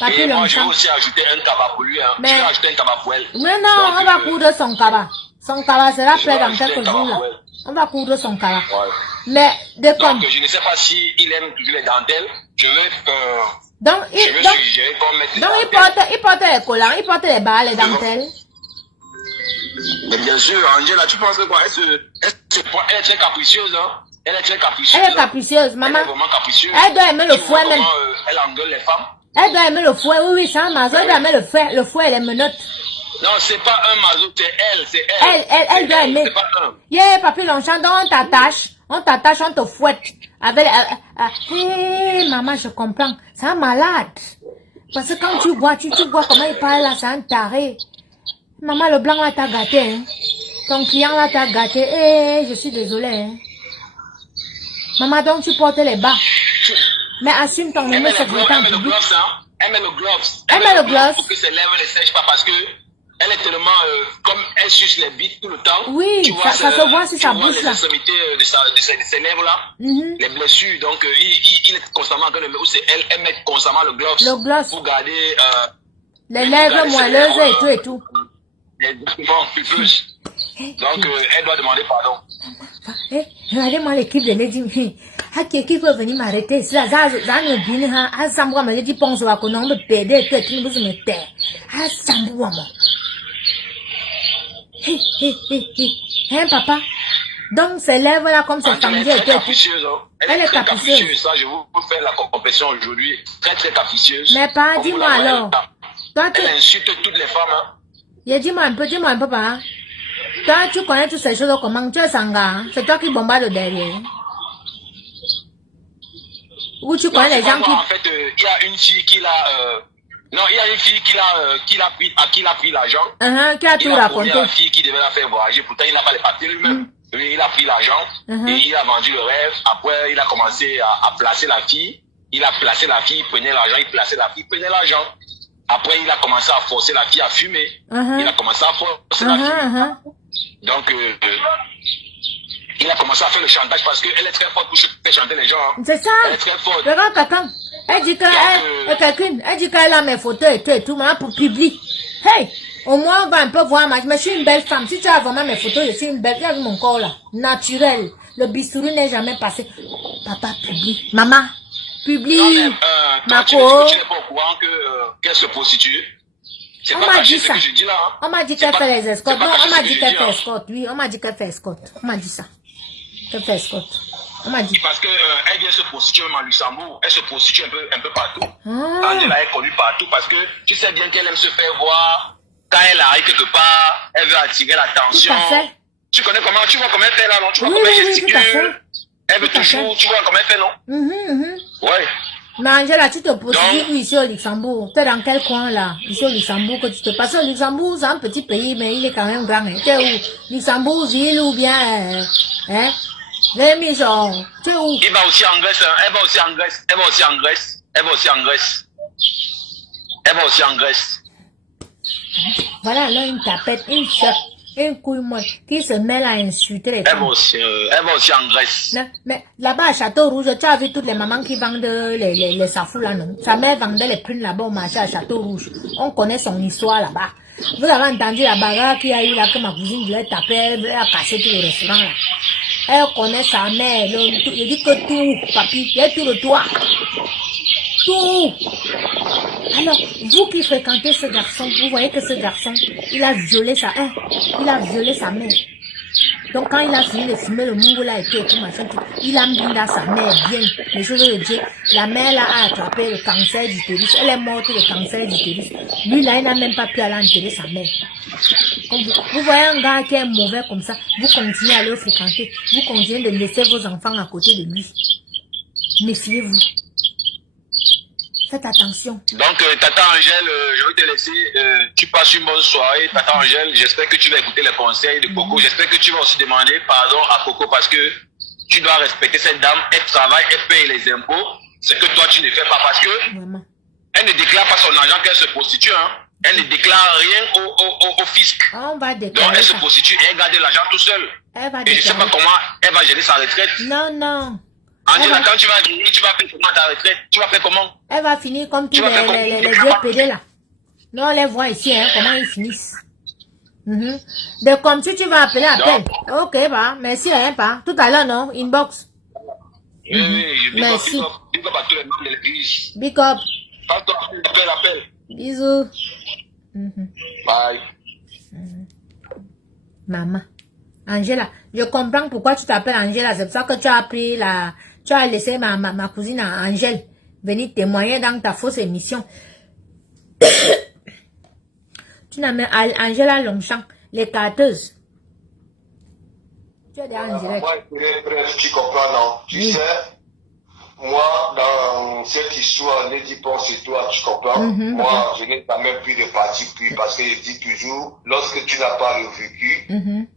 Papi et moi, Longchamp. je vais aussi ajouter un tabac pour lui. Hein. Mais... Je vais ajouter un tabac pour elle. Mais non, on va coudre son cabas. Son cabas sera prêt dans quelques jours là. On va coudre son cabas. Ouais. Mais de donc, je ne sais pas si il aime toujours les dentelles. Je vais suggérer qu'on mette il porte les collants, il porte les bas, les dentelles. Mais bien sûr, Angela, tu penses que quoi? Elle est très capricieuse, hein? Elle est très capricieuse. Elle est capricieuse, maman. Elle est vraiment capricieuse. Elle doit aimer le fouet même. Elle engueule les femmes. Elle doit aimer le fouet, oui, c'est un mazo. Elle doit aimer le fouet et les menottes. Non, c'est pas un mazo, c'est elle. Elle doit aimer. C'est pas un. Yeah, Papi Longchamp, donc on t'attache, on te fouette. Avec, hey, maman, je comprends. C'est un malade. Parce que quand tu vois comment il parle là, c'est un taré. Maman, le blanc là t'a gâté, hein. Ton client là t'a gâté. Eh, je suis désolée, hein. Maman, donc tu portes les bas. Mais assume ton numéro sécurité en public. Elle met le gloves. Elle met le gloves. Pour que ses lèvres ne sèchent pas parce que elle est tellement, comme elle suce les bites tout le temps. Oui, tu vois, ça se voit sur sa bouche là. Les extrémités de ses lèvres là, les blessures. Donc, il est constamment en train de mettre, c'est elle met constamment le gloves. Le gloves. Pour garder, les lèvres moelleuses et tout. Exactement, plus. Donc, elle doit demander pardon. Regardez-moi l'équipe de Lady. Qui peut venir m'arrêter? C'est là, ça ne vient pas. Ah, ça me dit, Lady Ponce, qu'on a me perdre, que tu ne me tais. Ah, ça me voit, moi. Hein, papa? Donc, ces lèvres-là, comme c'est Elle fendu est et très tout. capricieuse. Elle est très capricieuse. Ça, je vous fais la confession aujourd'hui. Très, très capricieuse. Mais pas, dis-moi alors. Toi, Elle insulte toutes les femmes. Hein. Dis-moi un peu, pas. Toi, tu connais toutes ces choses, comment tu es sanga? C'est toi qui bombarde derrière. Ou tu connais les gens qui... En fait, il y a une fille qui l'a... Non, il y a une fille qui l'a pris l'argent. Qui a tout raconté. Il y a la fille qui devait la faire voyager. Pourtant, il n'a pas les papiers lui-même. Il a pris l'argent et il a vendu le rêve. Après, il a commencé à placer la fille. Il a placé la fille, il prenait l'argent. Il plaçait la fille, il prenait l'argent. Après, il a commencé à forcer la fille à fumer. Il a commencé à forcer la fille. Donc, il a commencé à faire le chantage parce qu'elle est très forte pour faire chanter les gens. Hein. C'est ça. Elle est très forte. Regarde quelqu'un. Elle dit qu'elle a mes photos et tout, maintenant pour publier. Hey, au moins on va un peu voir, mais je suis une belle femme. Si tu as vraiment mes photos, je suis une belle. Regarde mon corps là, naturel. Le bistouri n'est jamais passé. Papa, publie. Maman, publie. Tu n'es pas au courant qu'elle se prostitue. On m'a dit ça. Je dis là, hein. On m'a dit qu'elle fait les escortes. Non, on m'a dit qu'elle fait escorte. Oui, on m'a dit qu'elle fait escorte. On m'a dit ça. Qu'elle fait escorte. On m'a dit. Parce qu'elle vient se prostituer même en Luxembourg. Elle se prostitue un peu partout. Angela est connue partout parce que tu sais bien qu'elle aime se faire voir. Quand elle arrive quelque part, elle veut attirer l'attention. Tout à fait. Tu vois comment elle fait là, non? Tu vois comment elle gesticule. Elle veut toujours, tu vois comment elle fait, non? Ouais. Mais Angela, tu te prostitues ici au Luxembourg. Tu es dans quel coin là? Ici au Luxembourg que tu te passes. Au Luxembourg, c'est un petit pays, mais il est quand même grand. Tu es où? Luxembourg, ville ou bien... Les maisons. Tu es où? Il va aussi en Grèce. Elle va aussi en Grèce. Elle va aussi en Grèce. Elle va aussi en Grèce. Elle va aussi en Grèce. Voilà, là, une tapette, une choc, une couille molle qui se mêle à insulter les femmes. Elle va aussi en Grèce. Non, mais là-bas à Château-Rouge, tu as vu toutes les mamans qui vendent les safous là, non? Sa mère vendait les prunes là-bas au marché à Château-Rouge. On connaît son histoire là-bas. Vous avez entendu la bagarre qu'il y a eu là, que ma cousine voulait taper, elle a cassé tout le restaurant là. Elle connaît sa mère, je dis que tout, papi, il y a tout le toit. Tout. Alors, vous qui fréquentez ce garçon, vous voyez que ce garçon, il a violé sa mère. Donc quand il a fini de fumer le mongola et tout machin, il a mis dans sa mère bien. Les choses de Dieu, la mère là a attrapé le cancer d'utérus. Elle est morte de cancer d'utérus. Lui là, il n'a même pas pu aller enterrer sa mère. Comme vous voyez un gars qui est mauvais comme ça, vous continuez à le fréquenter. Vous continuez de laisser vos enfants à côté de lui. Méfiez-vous. Faites attention. Donc, Tata Angèle, je vais te laisser. Tu passes une bonne soirée. Tata Angèle, j'espère que tu vas écouter les conseils de Coco. J'espère que tu vas aussi demander pardon à Coco parce que tu dois respecter cette dame. Elle travaille, elle paye les impôts. C'est que toi, tu ne fais pas parce que elle ne déclare pas son argent qu'elle se prostitue. Hein. Elle ne déclare rien au fisc. On va déclarer. Donc, elle se prostitue et elle garde l'argent tout seul. Et je ne sais pas comment elle va gérer sa retraite. Non. Angela, quand tu vas venir, tu vas faire comment ta retraite? Tu vas faire comment? Elle va finir comme tous les vieux pédés là. Non, on les voit ici, hein, comment ils finissent. Donc, comme tu vas appeler, appelle. Ok, bah, merci, hein, pas. Tout à l'heure, non? Inbox. Oui, merci. Big up à tous les membres de l'église. Big up. Appelle. Bisous. Bye. Maman. Angela, je comprends pourquoi tu t'appelles Angela. C'est pour ça que tu as pris tu as laissé ma cousine Angèle venir témoigner dans ta fausse émission. Tu n'as même Angela Longchamp, les carteuses. Tu as des Angela. Bref, tu comprends, non? Tu sais, moi, dans cette histoire, Lady Ponce et toi, tu comprends? Moi, je n'ai jamais pris de parti pris parce que je dis toujours, lorsque tu n'as pas revécu,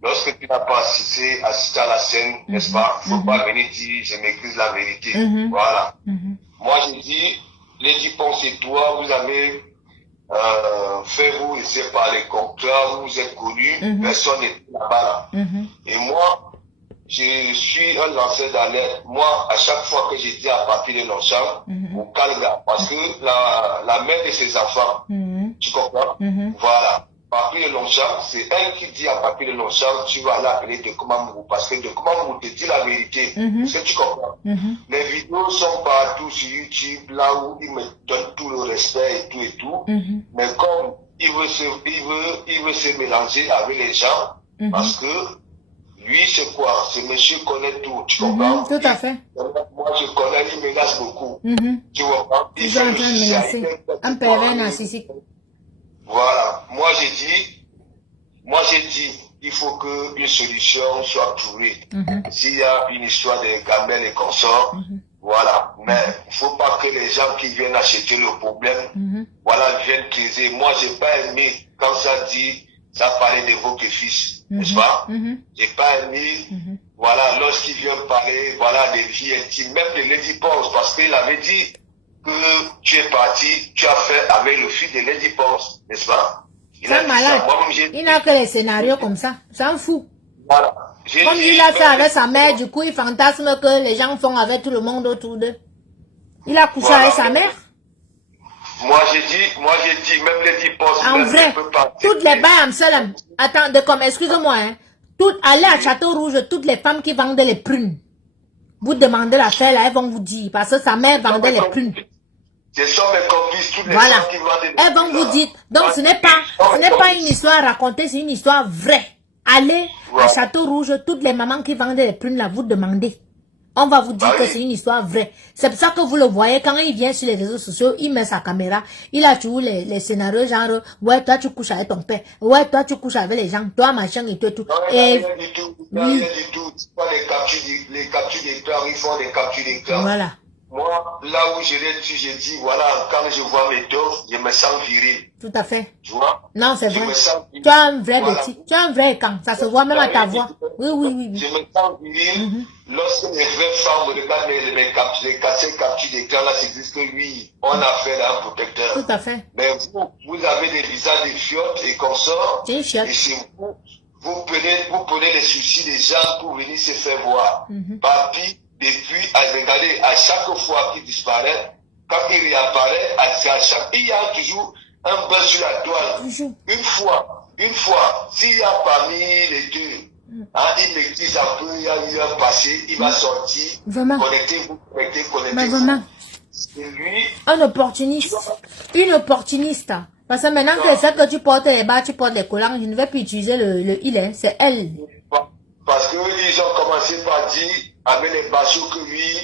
lorsque tu n'as pas assisté à la scène, n'est-ce pas? Faut pas venir dire, je maîtrise la vérité. Voilà. Moi, je dis, Lady Ponce et toi, vous avez fait vous laisser parler comme toi, vous êtes connus, personne n'est là-bas là. Et moi, je suis un lanceur d'alerte. Moi, à chaque fois que je dis à Papi de Longchamp, au Calga, parce que la mère de ses enfants, tu comprends? Voilà. Papi de Longchamp, c'est elle qui dit à Papi de Longchamp, tu vas l'appeler de Komamou, parce que de Komamou te dit la vérité. Est-ce que tu comprends? Les vidéos sont partout sur YouTube, là où il me donne tout le respect et tout. Mais comme il veut se mélanger avec les gens, parce que Lui, c'est quoi? Ce monsieur connaît tout, tu comprends? Tout à fait. Moi, je connais, il menace beaucoup. Tu vois, il est en train de menacer. Un pervers narcissique. Voilà. Moi, j'ai dit, il faut qu'une solution soit trouvée. S'il y a une histoire de gamelles et consorts, voilà. Mais il ne faut pas que les gens qui viennent acheter le problème, voilà, viennent criser. Moi, j'ai pas aimé quand ça dit, ça parlait de vos fils, n'est-ce pas? J'ai pas aimé, voilà, lorsqu'il vient parler, voilà, des vies intimes, même de Lady Ponce, parce qu'il avait dit que tu es parti, tu as fait avec le fils de Lady Ponce, n'est-ce pas? C'est malade. Il n'a que les scénarios comme ça. S'en fout. Voilà. Comme il a fait avec sa mère, du coup, il fantasme que les gens font avec tout le monde autour d'eux. Il a couché avec sa mère. Moi, j'ai dit, même les 10%. En vrai, toutes les bains Amsterdam, attendez, comme, excusez-moi, hein, allez à Château-Rouge, toutes les femmes qui vendaient les prunes, vous demandez l'affaire, là, elles vont vous dire, parce que sa mère vendait les prunes. Ce sont mes complices, toutes les voilà. femmes qui vendent les elles vont vous dire, donc ce n'est pas une histoire racontée, c'est une histoire vraie. Allez à Château-Rouge, toutes les mamans qui vendaient les prunes, là, vous demandez. On va vous dire que c'est une histoire vraie. C'est pour ça que vous le voyez, quand il vient sur les réseaux sociaux, il met sa caméra, il a toujours les scénarios genre, ouais, toi tu couches avec ton père, ouais, toi tu couches avec les gens, toi machin et tout. Et rien du tout, rien du tout. C'est pas les captures d'écran, ils font des captures d'écran. Voilà. Moi, là où j'ai dit, voilà, quand je vois mes dents, je me sens viril. Tout à fait. Tu vois? Non, c'est vrai. Tu as un vrai petit, tu as un vrai camp. Ça se voit même à ta voix. Oui. Je me sens viril. Lorsque les vraies femmes regardent les captures d'écran, là, c'est juste que oui, on a fait un protecteur. Tout à fait. Mais vous avez des visages de fiottes et consorts. C'est une chiotte. Et c'est vous prenez les soucis des gens pour venir se faire voir. Papi, depuis, regardez, à chaque fois qu'il disparaît, quand il réapparaît, il y a toujours un bain sur la toile. Une fois, s'il y a parmi les deux, il maîtrise un peu, il y a eu un passé, il va sortir, connectez-vous. Vraiment. C'est lui. Un opportuniste. Une opportuniste. Parce que maintenant que c'est que tu portes les bas, tu portes les collants, je ne vais plus utiliser le il, hein, c'est elle. Parce qu'ils ont commencé par dire, avec les bateaux que oui,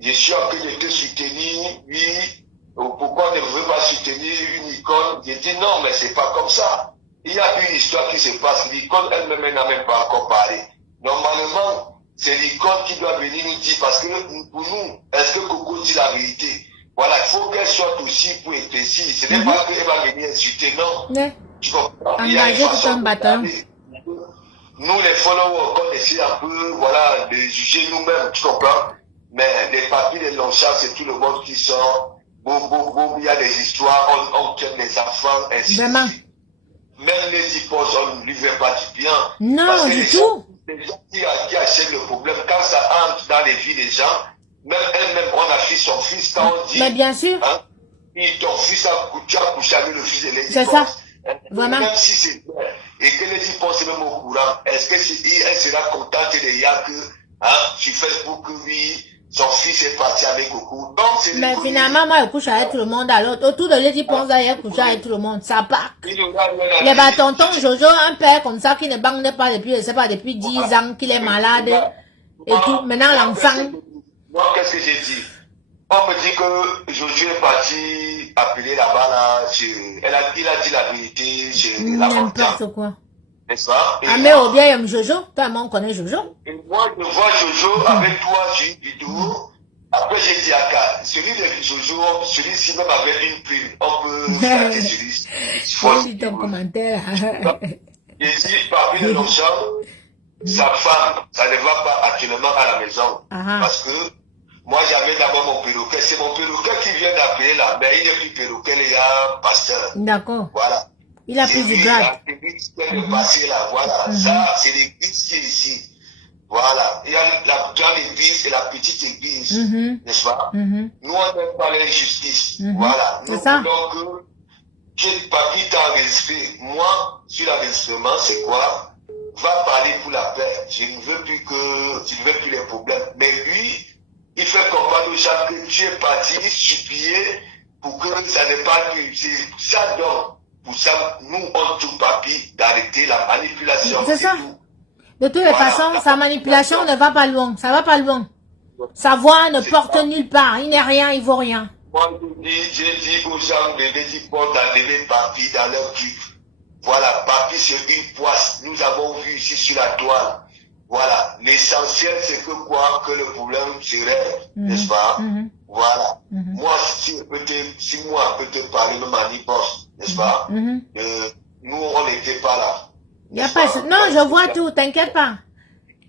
je suis en train de te soutenir, oui, pourquoi ne veut pas soutenir une icône? J'ai dit non, mais c'est pas comme ça. Il y a une histoire qui se passe, l'icône elle-même n'a même pas encore parlé. Normalement, c'est l'icône qui doit venir nous dire, parce que pour nous, est-ce que Coco dit la vérité? Voilà, il faut qu'elle soit aussi pour être précise. Ce n'est pas qu'elle va venir insulter, non. Tu comprends? Il y a une façon nous, les followers, on essaie un peu, voilà, de juger nous-mêmes, tu comprends? Mais les papiers, les Longchamps, c'est tout le monde qui sort. Boum, il y a des histoires, on tient les enfants, ainsi. Vraiment. Même les hyposes, on ne lui fait pas du bien. Non, parce que du tout. Les gens qui achètent le problème, quand ça entre dans les vies des gens, même elle-même, on affiche son fils, quand on dit. Mais bien sûr. Hein, et ton fils tu as couché avec le fils de l'Église. C'est ça. Vraiment. Même si c'est vrai, et que les gens pensent même au courant, est-ce qu'elle sera contente de dire que, sur Facebook, oui, son fils est parti avec Coco. Mais finalement, moi, je couche avec tout le monde. Alors, autour de Lady Ponce, il couche avec tout le monde. Ça part. Les tonton Jojo, un père comme ça qui ne bande pas depuis, je sais pas, depuis 10 ans, qu'il est malade et tout. Maintenant, l'enfant. Moi, qu'est-ce que j'ai dit? On me dit que Jojo est parti appeler là-bas, là, il a dit la vérité chez la n'importe quoi. N'est-ce pas? Mais au bien, il y a Jojo. Toi, moi, on connaît Jojo. Et moi, je vois Jojo avec toi sur une vidéo. Après, j'ai dit à Kat, celui de Jojo, celui-ci même avec une prime. On peut faire celui-ci. J'ai dit ton commentaire. J'ai dit, parmi les Longchamps, sa femme, ça ne va pas actuellement à la maison. Parce que moi, j'avais d'abord mon perroquet. C'est mon perroquet qui vient d'appeler là. Mais il n'est plus perroquet, il y a pasteur. D'accord. Voilà. Il a pris du grade. L'église qui vient de passer là. Voilà. Ça, c'est l'église qui est ici. Voilà. Il y a la grande église et la petite église. N'est-ce pas? Nous, on n'aime pas l'injustice. Voilà. Nous voulons que Dieu papier t'a enregistré. Moi, sur l'enregistrement, c'est quoi? Va parler pour la paix. Je ne veux plus les problèmes. Mais lui, il fait comprendre aux gens que tu es parti supplier pour que ça n'est pas plus. C'est ça donc. Pour ça, nous, on tout papier d'arrêter la manipulation. C'est ça. De toutes les façons, sa manipulation ne va pas loin. Ça va pas loin. Sa voix ne porte nulle part. Il n'est rien, il vaut rien. Moi, j'ai dit aux gens de l'édiport d'enlever Papi dans leur cube. Voilà, Papi c'est une poisse. Nous avons vu ici sur la toile. Voilà, l'essentiel c'est que quoi? Que le problème serait, n'est-ce pas? Voilà. Moi, si moi je peux te parler même en Ibos, n'est-ce pas? Nous, on n'était pas là. Y a pas... Non, je vois tout, t'inquiète pas.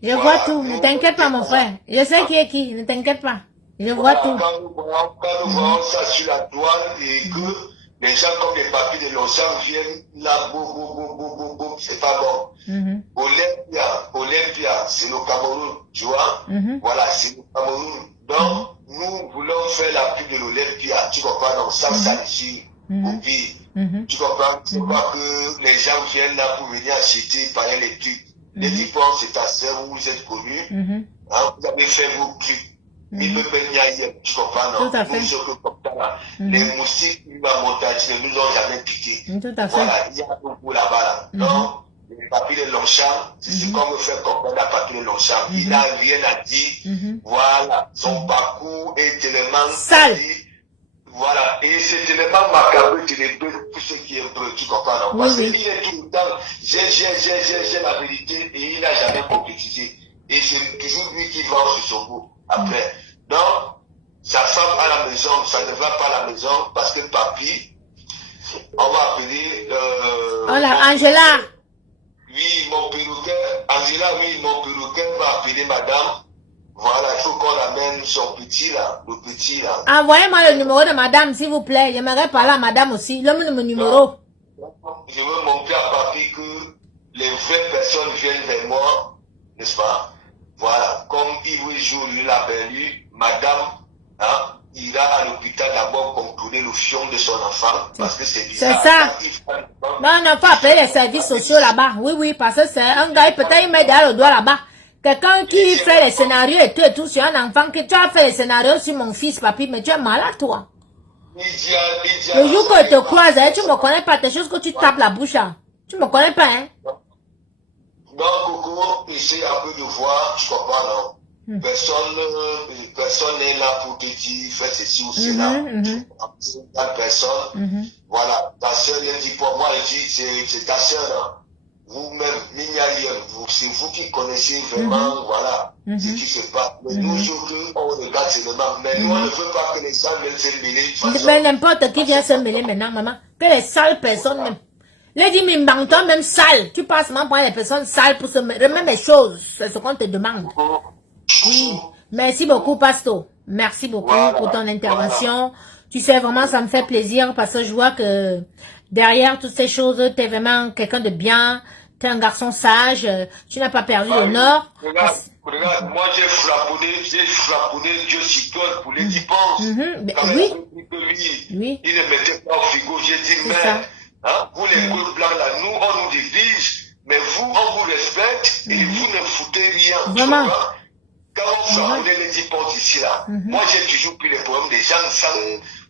Je vois tout, ne t'inquiète pas mon frère. Je sais qui est qui, ne t'inquiète pas. Je vois tout. Quand nous voyons ça sur la toile et que les gens comme les papiers de Longchamp viennent là, boum, c'est pas bon. Olympia, c'est le Cameroun, tu vois. Voilà, c'est le Cameroun. Donc, nous voulons faire la pub de l'Olympia, tu comprends? Donc, ça ici, au pire. Tu comprends? C'est pas que les gens viennent là pour venir acheter, par les trucs. Les types, c'est ta sœur, vous êtes connus. Hein, vous avez fait vos trucs. Tu comprends? Non? Tout à fait. Nous, les moustiques, la montagne, ne nous ont jamais piqué. Tout à fait. Voilà, il y a beaucoup là-bas. Là. Donc, les papiers de Longchamp, c'est comme me faire comprendre la papier de Longchamp. Il n'a rien à dire. Voilà, son parcours est tellement sale. Voilà, et c'est tellement macabre que les deux, tout ce qui est un peu, tu comprends, non? Parce qu'il est tout le temps, j'ai la vérité, et il n'a jamais concrétisé. Et c'est toujours lui qui vend sur son goût, après. Donc, sa femme à la maison, ça ne va pas à la maison, parce que Papi, on va appeler, Voilà, Angela. Oui, mon perroquet, Angela, oui, mon perroquet va appeler madame. Voilà, il faut qu'on amène son petit là, le petit là. Envoyez-moi le numéro de madame, s'il vous plaît. J'aimerais parler à madame aussi. Donne-moi le numéro. Je veux montrer à Papi que les vraies personnes viennent vers moi, n'est-ce pas? Voilà, comme Yves Jour lui l'a lui, madame, hein, ira à l'hôpital d'abord contrôler le fion de son enfant, parce que c'est bizarre. C'est ça. Non, non, faut appeler les services sociaux là-bas. Oui, parce que c'est un gars, peut-être il met derrière le doigt là-bas. Quelqu'un qui fait les scénarios et tout sur un enfant, que tu as fait les scénarios sur mon fils, Papi, mais tu es malade, toi. Le jour que je te croise, hein, tu ne me connais pas, tes choses que tu tapes la bouche, hein. Tu ne me connais pas, hein. Donc, Coco, essaie un peu de voir, tu comprends, non? Personne n'est là pour te dire, fais ceci ou cela. Personne. Voilà, ta soeur, elle dit pour moi, elle dit, c'est ta soeur, là. Vous-même, c'est vous qui connaissez vraiment, voilà, ce qui se passe. Mais nous, on regarde seulement. Mais nous, on ne veut pas que les gens viennent se mêler. Mais n'importe qui vient se mêler maintenant, maman. Que les sales personnes, même. Les dit, mais menton, même sale. Tu passes même pour les personnes sales pour se mêler. Même les choses, c'est ce qu'on te demande. Oui. Merci beaucoup, Pasto. Merci beaucoup pour ton intervention. Tu sais, vraiment, ça me fait plaisir parce que je vois que derrière toutes ces choses, tu es vraiment quelqu'un de bien. Tu es un garçon sage. Tu n'as pas perdu le nord. Regarde, moi j'ai frappé Dieu Citon pour les dépenses. Oui. Il ne mettait pas au frigo. J'ai dit, mais hein, vous les cols blancs là, nous on nous divise, mais vous on vous respecte et vous ne foutez rien. Vraiment. Quand on frappait les dépenses ici là, moi j'ai toujours pris les problèmes des gens sans,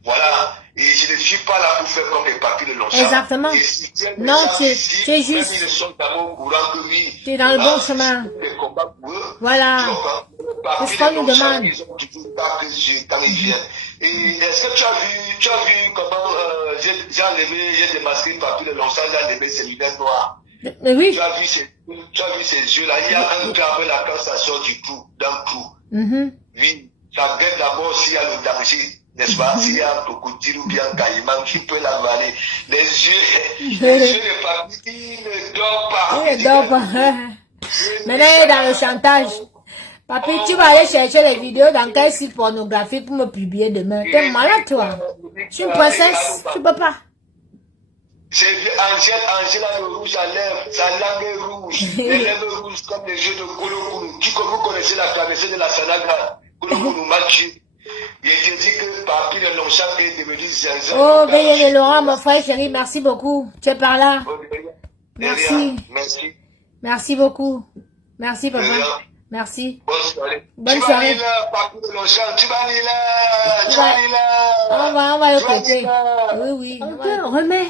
voilà, et je ne suis pas là pour faire comme les papiers de Longchamp. Exactement. Non, tu es juste. Ils sont d'abord au courant que oui. Tu es dans le bon chemin. Voilà. C'est ce qu'on nous demande. Ils ont toujours pas quand ils viennent. Et est-ce que tu as vu comment j'ai enlevé, j'ai démasqué le papier de Longchamp, j'ai enlevé ses lunettes noires. Mais oui. Tu as vu ses yeux là. Il y a un gars avec la sort du trou, d'un trou. Oui. Ça regarde d'abord s'il y a le danger. N'est-ce pas? S'il y a un crocodile ou bien un caïman qui peut l'avaler. Les yeux de Papi, il ne dort pas. Il ne dort pas. Maintenant, il est dans le chantage. Papi, tu vas aller chercher les vidéos dans quel site pornographique pour me publier demain. T'es malade, toi. Je suis une princesse. Tu peux pas. C'est Angela le rouge à lèvres, sa langue est rouge, les lèvres rouges comme les yeux de Kolokunu. Vous connaissez la traversée de la Sanaga, Kolokunu Machi. Il te dit que Papi de Longchamp est devenu zinzin. Oh, Bélier de Laurent, mon frère chéri, merci beaucoup. Tu es par là. Merci. Merci. Merci beaucoup. Merci, papa. Merci. Bonne soirée. Bonne soirée. Tu vas aller là, Papi de Longchamp, tu vas aller là. On va le côté. Oui. On remet.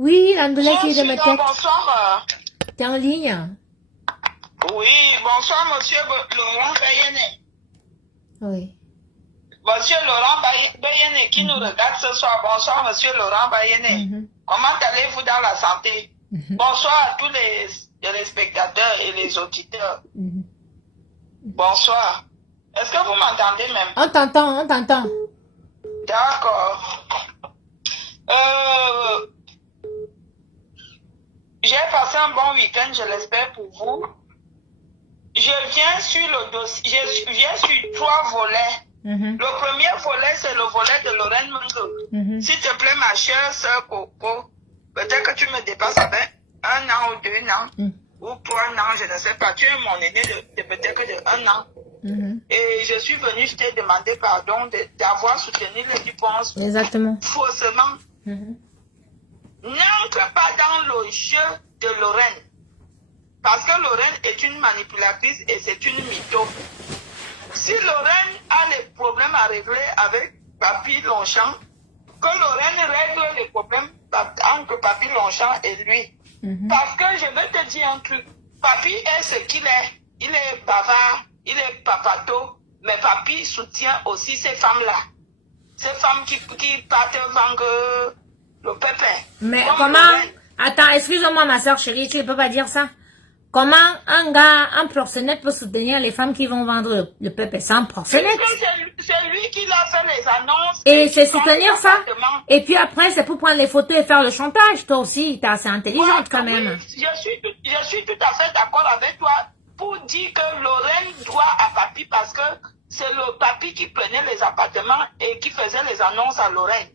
Oui, l'Andoula qui est de ma tête. T'es en ligne. Oui, bonsoir, monsieur Laurent Bayene. Oui. Monsieur Laurent Bayene qui nous regarde ce soir. Bonsoir, monsieur Laurent Bayene. Comment allez-vous dans la santé? Bonsoir à tous les spectateurs et les auditeurs. Bonsoir. Est-ce que vous m'entendez même? On t'entend, on t'entend. D'accord. J'ai passé un bon week-end, je l'espère pour vous. Je viens sur le dossier, je viens sur 3 volets. Le premier volet, c'est le volet de Lorraine Mungo. S'il te plaît, ma chère sœur Coco, peut-être que tu me dépasses avec 1 an ou 2 ans, ou 3 ans, je ne sais pas. Tu es mon aîné de peut-être que de 1 an. Et je suis venue, je t'ai demandé pardon d'avoir soutenu les dépenses. Exactement. Faussement. N'entre pas dans le jeu de Lorraine. Parce que Lorraine est une manipulatrice et c'est une mytho. Si Lorraine a les problèmes à régler avec Papy Longchamp, que Lorraine règle les problèmes entre Papy Longchamp et lui. Parce que je vais te dire un truc. Papy est ce qu'il est. Il est bavard, il est papato, mais Papy soutient aussi ces femmes-là. Ces femmes qui partent vendre le pépin. Mais comme comment... Lorraine. Attends, excuse-moi ma soeur chérie, tu ne peux pas dire ça. Comment un gars, un proxénète peut soutenir les femmes qui vont vendre le pépé? C'est un proxénète. C'est lui qui a fait les annonces. Et c'est soutenir ça. Et puis après, c'est pour prendre les photos et faire le chantage. Toi aussi, t'es assez intelligente quand même. Oui, je suis tout à fait d'accord avec toi pour dire que Lorraine doit à Papy parce que c'est le Papy qui prenait les appartements et qui faisait les annonces à Lorraine.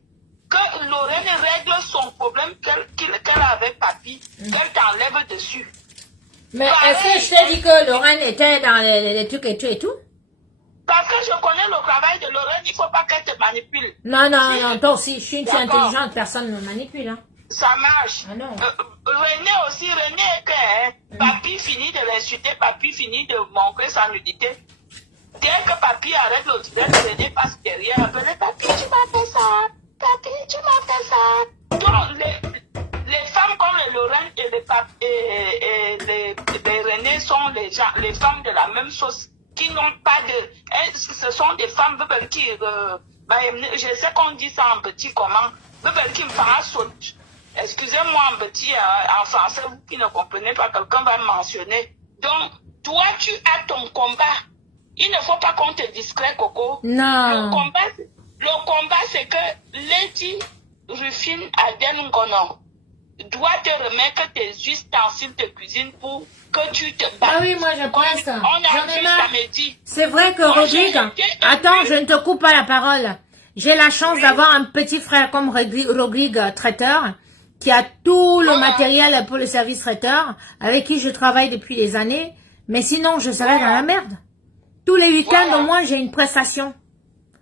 Que Lorraine règle son problème qu'elle a avec Papy, qu'elle t'enlève dessus. Mais est-ce que je t'ai dit que Lorraine était dans les trucs et tout? Parce que je connais le travail de Lorraine, il ne faut pas qu'elle te manipule. Non, toi aussi, je suis une fille intelligente, personne ne me manipule. Hein. Ça marche. Ah non. René aussi, René est que Papy finit de l'insulter, Papy finit de montrer sa nudité. Dès que Papy arrête l'auditeur, René passe derrière, appelle Papy, tu m'as fait ça. Papy, tu m'as fait ça. Donc, les femmes comme les Lorraine et les René sont les femmes de la même sauce qui n'ont pas de... ce sont des femmes qui... je sais qu'on dit ça en petit comment. Qui me fera sauter. Excusez-moi en petit, en français, vous qui ne comprenez pas, quelqu'un va me mentionner. Donc, toi, tu as ton combat. Il ne faut pas qu'on te discret, Coco. Non. Le combat, c'est que Lady Rufine Aden Ngono doit te remettre tes ustensiles de cuisine pour que tu te battes. Ah oui, moi je pense ça. On a vu samedi. C'est vrai que Rodrigue... Attends, je ne te coupe pas la parole. J'ai la chance d'avoir un petit frère comme Rodrigue traiteur, qui a tout le matériel pour le service traiteur, avec qui je travaille depuis des années. Mais sinon, je serais dans la merde. Tous les week-ends, au moins, j'ai une prestation.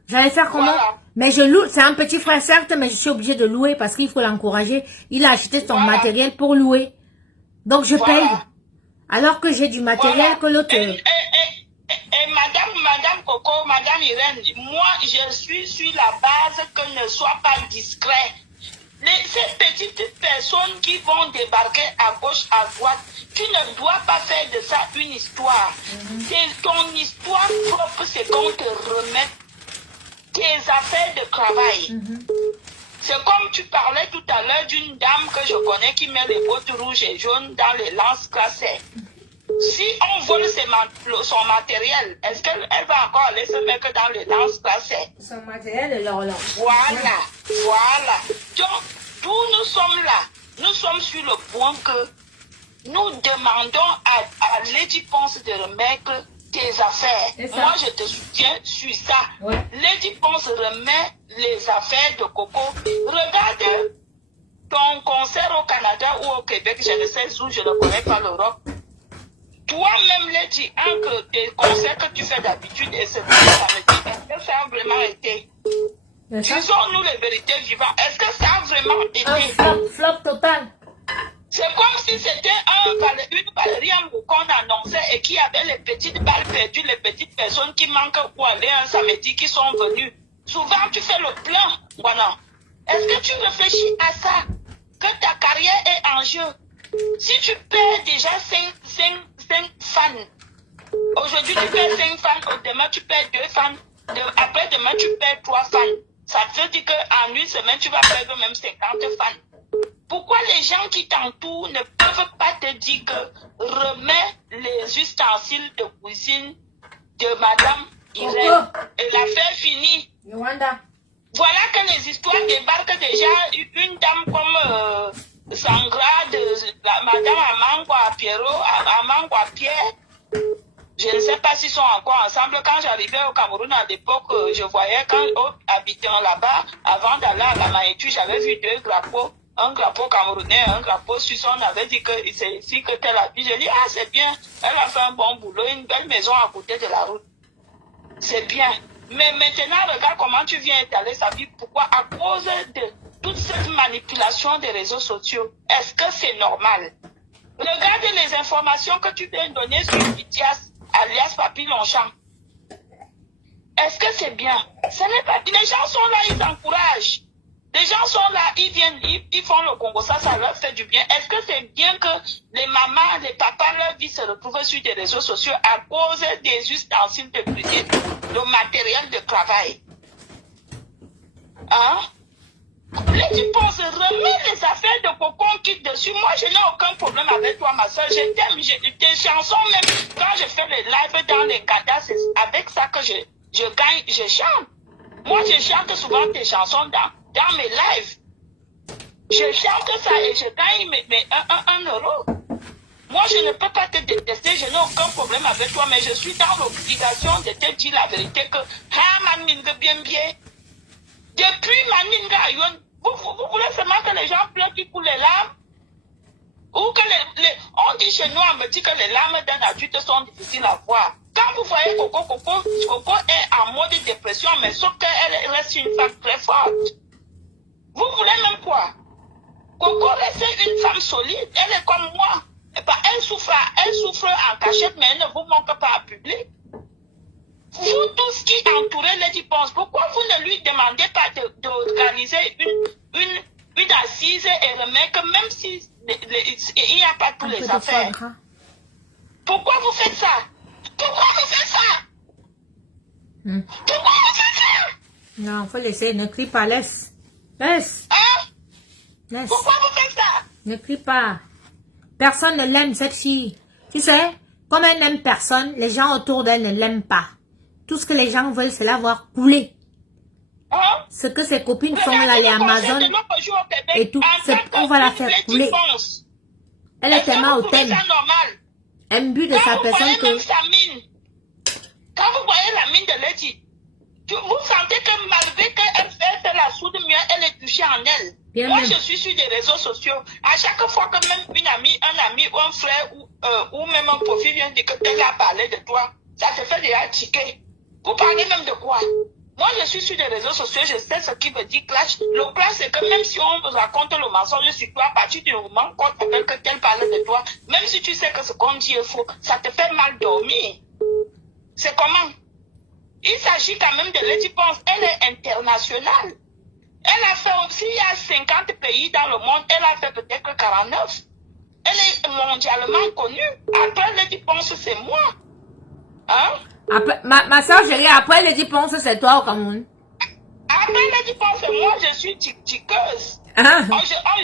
J'allais faire comment? Mais je loue, c'est un petit frère certes, mais je suis obligée de louer parce qu'il faut l'encourager. Il a acheté son matériel pour louer. Donc je paye. Alors que j'ai du matériel que l'autre... Et madame Coco, madame Irène, moi je suis sur la base que ne soit pas discret. Ces petites personnes qui vont débarquer à gauche, à droite, tu ne dois pas faire de ça une histoire. Ton histoire propre, c'est qu'on te remette tes affaires de travail. C'est comme tu parlais tout à l'heure d'une dame que je connais qui met les bottes rouges et jaunes dans les lances classées. Si on vole son matériel, est-ce qu'elle va encore aller se mettre dans les lances classées? Son matériel et l'horloge. Voilà. Donc, d'où nous sommes là? Nous sommes sur le point que nous demandons à Lady Ponce de remettre tes affaires. Moi, je te soutiens sur ça. Lady Ponce remet les affaires de Coco. Regarde ton concert au Canada ou au Québec, je ne sais où, je ne connais pas l'Europe. Toi-même, Lady, entre tes concerts que tu fais d'habitude et ce que ça me dit, est-ce que ça a vraiment été? Disons-nous les vérités vivantes. Est-ce que ça a vraiment été? Un flop total. C'est comme si c'était une galerie qu'on annonçait et qui avait les petites balles perdues, les petites personnes qui manquent pour aller un samedi qui sont venues. Souvent, tu fais le plan. Voilà. Est-ce que tu réfléchis à ça? Que ta carrière est en jeu. Si tu perds déjà 5 5 fans. Aujourd'hui, tu perds 5 fans. Demain, tu perds 2 fans. Après, demain, tu perds 3 fans. Ça veut dire qu'en une semaine, tu vas perdre même 50 fans. Pourquoi les gens qui t'entourent ne peuvent pas te dire que remets les ustensiles de cuisine de Madame Irène et l'affaire finie. Yolanda. Voilà que les histoires débarquent déjà. Une dame comme Sangra, Madame Amangwa Pierrot, Amangwa Pierre. Je ne sais pas s'ils sont encore ensemble. Quand j'arrivais au Cameroun à l'époque, je voyais quand habitant là-bas, avant d'aller à la Maïtu, j'avais vu 2 drapeaux. Un drapeau camerounais, un drapeau suisse. On avait dit que c'est ici que tel habite. J'ai dit, ah, c'est bien. Elle a fait un bon boulot, une belle maison à côté de la route. C'est bien. Mais maintenant, regarde comment tu viens étaler sa vie. Pourquoi? À cause de toute cette manipulation des réseaux sociaux. Est-ce que c'est normal? Regarde les informations que tu viens donner sur Itias, alias Papi Longchamp. Est-ce que c'est bien? Ce n'est pas. Les gens sont là, ils encouragent. Les gens sont là, ils viennent, ils font le Congo, ça leur fait du bien. Est-ce que c'est bien que les mamans, les papas, leur vie se retrouvent sur des réseaux sociaux à cause des ustensiles de cuisine, de matériel de travail? Hein? Tu penses, remets les affaires de Coco, on quitte dessus. Moi, je n'ai aucun problème avec toi, ma soeur. Je t'aime, tes chansons, même quand je fais les lives dans les gadas, c'est avec ça que je gagne, je chante. Moi, je chante souvent tes chansons dans mes lives. Je chante ça et je gagne un euro. Moi, je ne peux pas te détester, je n'ai aucun problème avec toi, mais je suis dans l'obligation de te dire la vérité que, depuis Maninga, vous voulez seulement que les gens pleurent qui coulent les larmes? Ou que on dit chez nous, on me dit que les larmes d'un adulte sont difficiles à voir. Quand vous voyez Coco est en mode dépression, mais sauf qu'elle reste une femme très forte. Vous voulez même quoi? Coco reste une femme solide, elle est comme moi. Et ben, elle souffre en cachette, mais elle ne vous manque pas en public. Vous tous qui entourez Lady Ponce, pourquoi vous ne lui demandez pas d'organiser une assise et remettre, même si il n'y a pas tous les affaires? Pourquoi vous faites ça? Pourquoi vous faites ça? Pourquoi vous faites ça? Non, faut laisser, ne crie pas, laisse. Laisse. Hein? Laisse. Pourquoi vous faites ça? Ne crie pas. Personne ne l'aime, cette fille. Tu sais, comme elle n'aime personne, les gens autour d'elle ne l'aiment pas. Tout ce que les gens veulent, c'est la voir couler. Hein? Ce que ses copines font là, les Amazones et tout, on va la faire couler. Elle est tellement hautaine. Elle but de sa personne que... Quand vous voyez la mine de Lady, vous sentez que malgré qu'elle fait la soude mieux, elle est touchée en elle. Bien Moi, même. je suis sur des réseaux sociaux. À chaque fois que même une amie, un ami ou un frère ou même un profil vient dire que tel a parlé de toi, ça te fait déjà tiquer. Vous parlez même de quoi? Moi, je suis sur les réseaux sociaux, je sais ce qui veut dire clash. Le clash, c'est que même si on vous raconte le mensonge sur toi, à partir du moment qu'on t'appelle que tel parle de toi, même si tu sais que ce qu'on dit est faux, ça te fait mal dormir. C'est comment? Il s'agit quand même de Lady Ponce. Elle est internationale. Elle a fait aussi, il y a 50 pays dans le monde, elle a fait peut-être 49. Elle est mondialement connue. Après Lady Ponce, c'est moi. Hein? Après, ma soeur chérie, après Lady Ponce, c'est toi au Cameroun. Après Lady Ponce, moi, je suis tiktokeuse. Ah.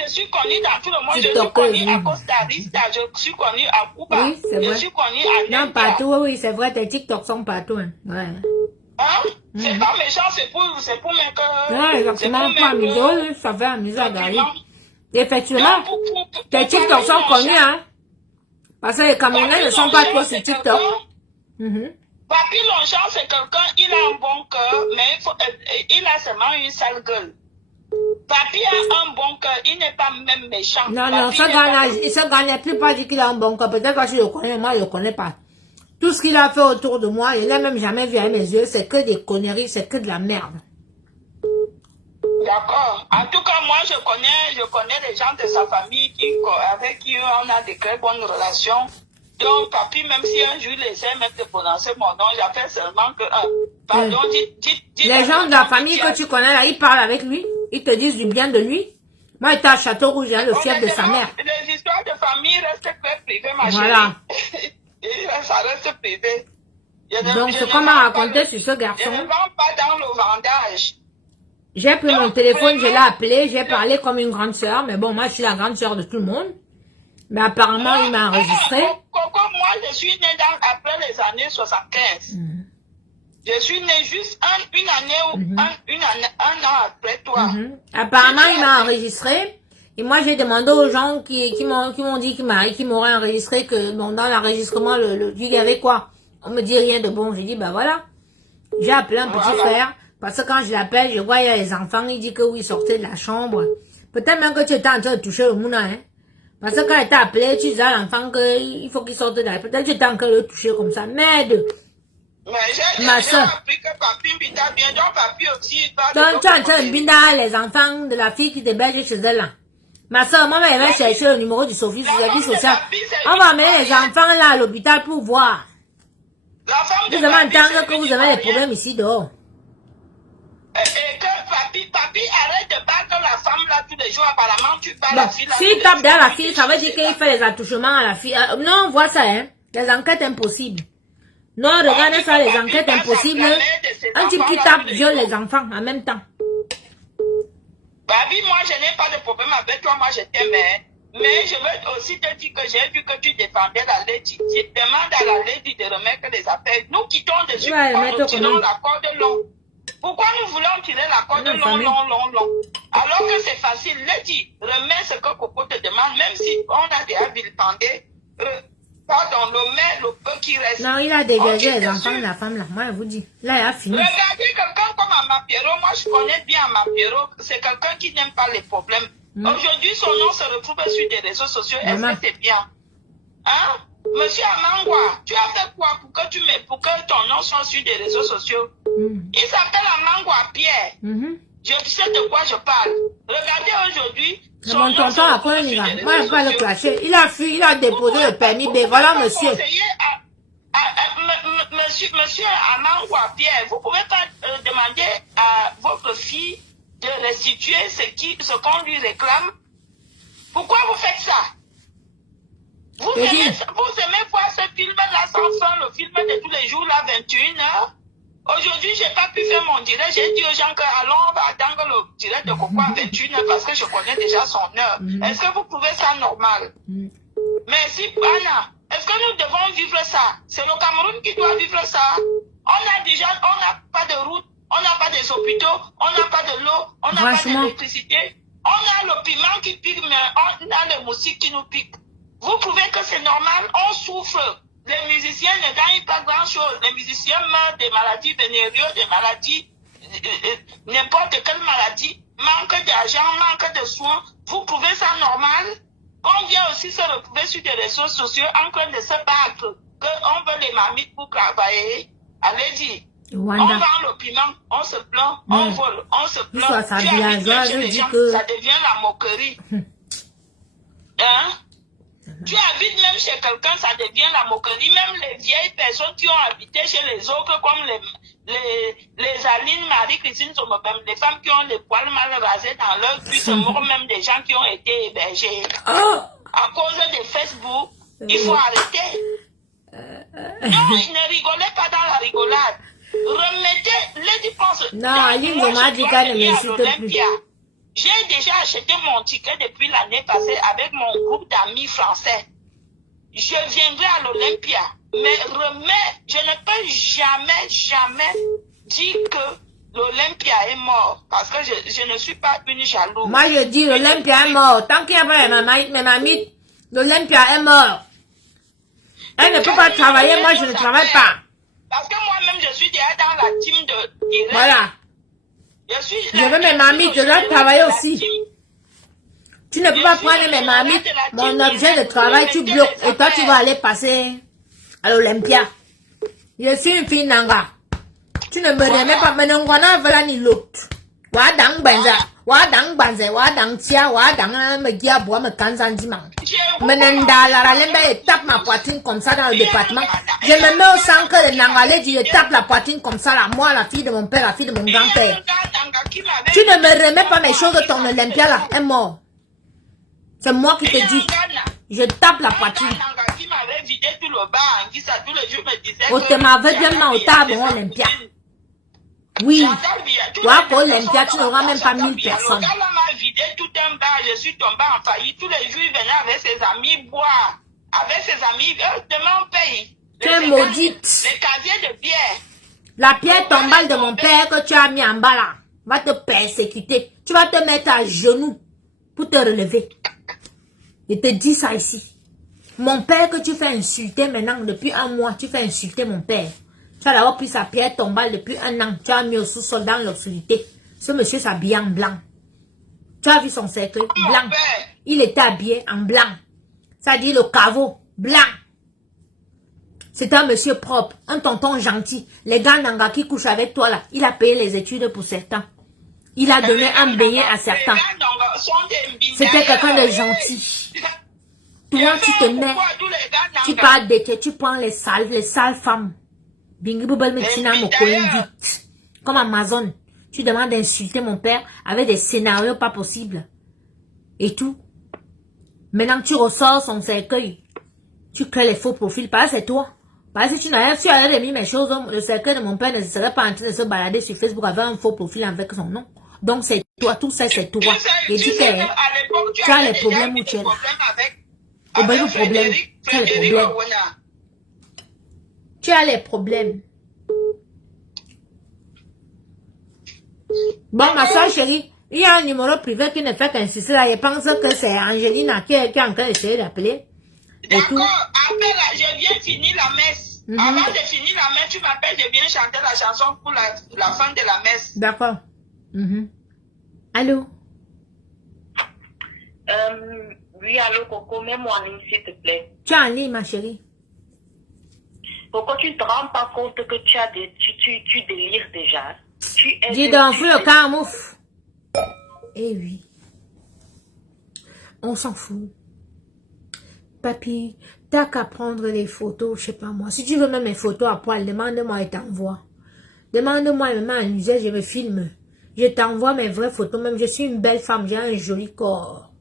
Je suis connue dans tout le monde. Je suis TikTokeuse, connue à Costa Rica, je suis connue à Cuba. Oui, c'est vrai. Je suis connue à Non, India. partout, oui, c'est vrai, tes TikTok sont partout. Hein. Ouais. Hein? C'est pas méchant, c'est pour mes que... Ouais, exactement, pour amuser, ça fait amuser à Gary. Effectivement, tes TikTok sont connus, hein. Parce que les Camerounais ne sont pas trop sur TikTok. Papi Longchamp, c'est quelqu'un, il a un bon cœur, mais il a seulement une sale gueule. Papi a un bon cœur, il n'est pas même méchant. Non, non, ce gars n'est plus pas dit qu'il a un bon cœur. Peut-être que je le connais, moi je le connais pas. Tout ce qu'il a fait autour de moi, il n'a même jamais vu à mes yeux, c'est que des conneries, c'est que de la merde. D'accord. En tout cas, moi, je connais les gens de sa famille avec qui on a de très bonnes relations. Donc, papi, même si un jour il essaie même de prononcer mon nom, j'appelle seulement que... pardon, les gens de la famille que tu connais, là, ils parlent avec lui. Ils te disent du bien de lui. Moi, il était à Château Rouge, hein, le fief de sa mère. Les histoires de famille restent très privées, ma voilà. chérie. ça reste privé. Donc, c'est qu'on m'a raconté sur ce garçon. Je ne vends pas dans le vendage. J'ai pris mon téléphone, je l'ai appelé, j'ai parlé comme une grande sœur, mais bon, moi, je suis la grande sœur de tout le monde. Mais apparemment, il m'a enregistré. Coco, moi, je suis née après les années 75. Je suis née juste un an après toi. Apparemment, il m'a enregistré. Et moi, j'ai demandé aux gens qui m'ont dit qu'ils m'auraient enregistré, que bon, dans l'enregistrement, il y avait quoi? On me dit rien de bon. J'ai dit, bah voilà. J'ai appelé un petit frère. Parce que quand je l'appelle, je vois, il y a les enfants. Il dit que oui, il sortait de la chambre. Peut-être même que tu étais en train de toucher le mouna, hein. Parce que quand il t'a appelé, tu disais à l'enfant qu'il faut qu'il sorte de là. Peut-être que tu étais en train de le toucher comme ça. Merde. Ma soeur. J'ai appris que papi binda bien, donc papi aussi. Donc, tu es en train de binda les enfants de la fille qui t'héberge chez elle là. Ma soeur, moi, elle va chercher le numéro du service social. On va amener les enfants là à l'hôpital pour voir. Vous avez entendu que vous avez des problèmes ici dehors. Et que papi, arrête de battre la femme là tous les jours. Apparemment, tu bats la fille là. S'il tape dans la fille, ça veut dire qu'il fait les attouchements à la fille. Non, on voit ça, hein. Les enquêtes impossibles. Non, regardez ça, les enquêtes impossibles. Un type qui tape viole les enfants en même temps. Babi, moi, je n'ai pas de problème avec toi. Moi, je t'aime. Mais je veux aussi te dire que j'ai vu que tu défendais la lady. Je demande à la lady de remettre les affaires. Nous quittons dessus. Nous tirons la corde long. Pourquoi nous voulons tirer la corde long? Alors que c'est facile. Lady, remets ce que Coco te demande, même si on a déjà vilipendé. Pardon, le peu qui reste. Non, il a dégagé les enfants de la femme là. Moi, je vous dis. Là, il a fini. Regardez quelqu'un comme Amapiero. Moi, je connais bien Amapiero. C'est quelqu'un qui n'aime pas les problèmes. Aujourd'hui, son nom se retrouve sur des réseaux sociaux. Est-ce que c'est bien? Hein? Monsieur Amangwa, tu as fait quoi pour que ton nom soit sur des réseaux sociaux? Il s'appelle Amangwa Pierre. Je sais de quoi je parle. Regardez aujourd'hui. Mon tonton a quoi, il va? Moi, je ne vais pas le clasher. Il a fui, il a déposé le permis B. Voilà, monsieur. Monsieur Amangwa Pierre, vous pouvez pas demander à votre fille de restituer ce qu'on lui réclame? Pourquoi vous faites ça? Vous aimez voir ce film-là sans fin, le film de tous les jours, là, 21h? Aujourd'hui, j'ai pas pu faire mon direct. J'ai dit aux gens que allons, on va attendre le direct de Coco à 21h parce que je connais déjà son heure. Est-ce que vous trouvez ça normal? Merci, Anna. Est-ce que nous devons vivre ça? C'est le Cameroun qui doit vivre ça. On n'a pas de route, on n'a pas des hôpitaux, on n'a pas de l'eau, on n'a pas d'électricité. On a le piment qui pique, mais on a les moustiques qui nous piquent. Vous trouvez que c'est normal? On souffre. Les musiciens ne gagnent pas grand-chose. Les musiciens meurent des maladies vénérieuses, des maladies, n'importe quelle maladie. Manque d'argent, manque de soins. Vous trouvez ça normal? On vient aussi se retrouver sur des réseaux sociaux en train de se battre. Qu'on veut les mamites pour travailler. Allez-y. On vend le piment, on se plaint, on vole, on se plaint. Ça devient la moquerie. Hein? Tu habites même chez quelqu'un, ça devient la moquerie. Même les vieilles personnes qui ont habité chez les autres, comme les Aline, Marie-Christine, même les femmes qui ont les poils mal rasés dans leur cul, se moquent même des gens qui ont été hébergés. À cause de Facebook, il faut arrêter. Non, ne rigolez pas dans la rigolade. Remettez les dépenses. Non, Aline, on m'a dit qu'elle ne m'insulte plus. J'ai déjà acheté mon ticket depuis l'année passée avec mon groupe d'amis français. Je viendrai à l'Olympia. Mais je ne peux jamais dire que l'Olympia est mort. Parce que je ne suis pas une jalouse. Moi, je dis l'Olympia est mort. Tant qu'il n'y a pas mes mamies, l'Olympia est mort. Elle ne peut pas travailler, moi je ne travaille pas. Parce que moi-même, je suis déjà dans la team de direct. Voilà. Je veux mes mamies, je dois travailler aussi. Tu ne peux pas prendre mes mamies, mon objet de travail, tu bloques. Et toi, tu vas aller passer à l'Olympia. Je suis une fille Nanga. Tu ne me remets pas, mais non, on a voilà ni l'autre. Wadang banza, wadang tia, wadang me gia bois me kansan dimanche. Menenda la lemba et tape ma poitrine comme ça dans le département. Je me mets au sang que le nangalais, je tape la poitrine comme ça là. Moi, la fille de mon père, la fille de mon grand-père. Tu ne me remets pas mes choses de ton Olympia là, est mort. C'est moi qui te dis. Je tape la poitrine. Qui m'avait vidé tout le bar, qui ça, tous les jours me disait Au tema veut bien au table Olympia. Oui. Toi, pour Olympia, tu n'auras même pas 1000 personnes. Le gars là m'a vidé tout un bar, je suis tombé en faillite. Tous les jours, il venait avec ses amis boire. Avec ses amis, demain on paye. Tu es maudite. Les casiers de bière. La pierre tombale de mon père que tu as mis en bas là va te persécuter. Tu vas te mettre à genoux pour te relever. Je te dis ça ici. Mon père que tu fais insulter maintenant depuis un mois, tu fais insulter mon père. Tu as d'abord pris sa pierre tombale depuis un an. Tu as mis au sous-sol dans l'obscurité. Ce monsieur s'habille en blanc. Tu as vu son cercueil blanc. Il était habillé en blanc. Ça dit le caveau blanc. C'est un monsieur propre, un tonton gentil. Les gars Nanga qui couchent avec toi là, il a payé les études pour certains. Il a donné un beignet à certains. C'était quelqu'un de gentil. Toi, tu te mets, tu parles d'été, tu prends les sales femmes. Comme Amazon. Tu demandes d'insulter mon père avec des scénarios pas possibles. Et tout. Maintenant, tu ressors son cercueil. Tu crées les faux profils. Parce que c'est toi. Parce que tu avais mis mes choses, le cercueil de mon père ne serait pas en train de se balader sur Facebook avec un faux profil avec son nom. Donc c'est toi, tout ça c'est toi. Et dis que tu as les problèmes où tu es là. Tu as les problèmes. Tu as les problèmes. Bon, ma soeur chérie, il y a un numéro privé qui ne fait qu'insister là. Je pense que c'est Angelina qui est en train d'essayer d'appeler. D'accord, appelle, je viens finir la messe. Avant de finir la messe, tu m'appelles, je viens chanter la chanson pour la fin de la messe. D'accord. Allô? Oui, allô, Coco, mets-moi en ligne, s'il te plaît. Tu es en ligne, ma chérie. Coco, tu ne te rends pas compte que tu délires déjà. Dis donc, fous le camoufle. Eh oui. On s'en fout. Papy, t'as qu'à prendre les photos, je sais pas moi. Si tu veux même mes photos à poil, demande-moi et t'envoie. Demande-moi et même en usage, je me filme. Je t'envoie mes vraies photos. Même je suis une belle femme, j'ai un joli corps.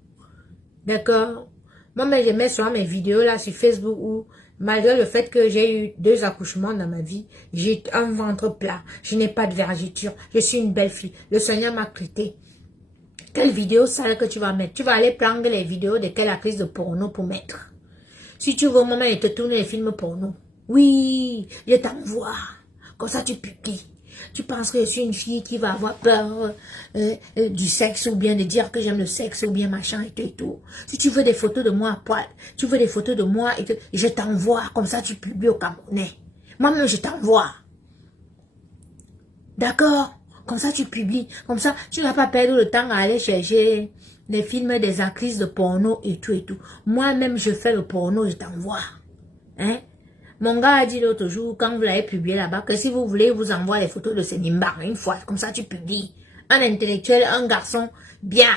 D'accord? Moi, je mets souvent mes vidéos là sur Facebook où, malgré le fait que j'ai eu 2 accouchements dans ma vie, j'ai un ventre plat. Je n'ai pas de vergeture. Je suis une belle fille. Le Seigneur m'a traité. Quelle vidéo sale que tu vas mettre? Tu vas aller prendre les vidéos de quelle actrice de porno pour mettre. Si tu veux, maman, il te tourne les films porno. Oui, je t'envoie. Comme ça, tu publies. Tu penses que je suis une fille qui va avoir peur du sexe ou bien de dire que j'aime le sexe ou bien machin et tout. Si tu veux des photos de moi à poil, tu veux des photos de moi et je t'envoie. Comme ça, tu publies au Camerounais. Moi-même, je t'envoie. D'accord? Comme ça, tu publies. Comme ça, tu n'as pas perdu le temps à aller chercher les films des actrices de porno et tout et tout. Moi-même, je fais le porno, je t'envoie. Hein? Mon gars a dit l'autre jour, quand vous l'avez publié là-bas, que si vous voulez, vous envoie les photos de ces nimbars une fois. Comme ça, tu publies. Un intellectuel, un garçon, bien.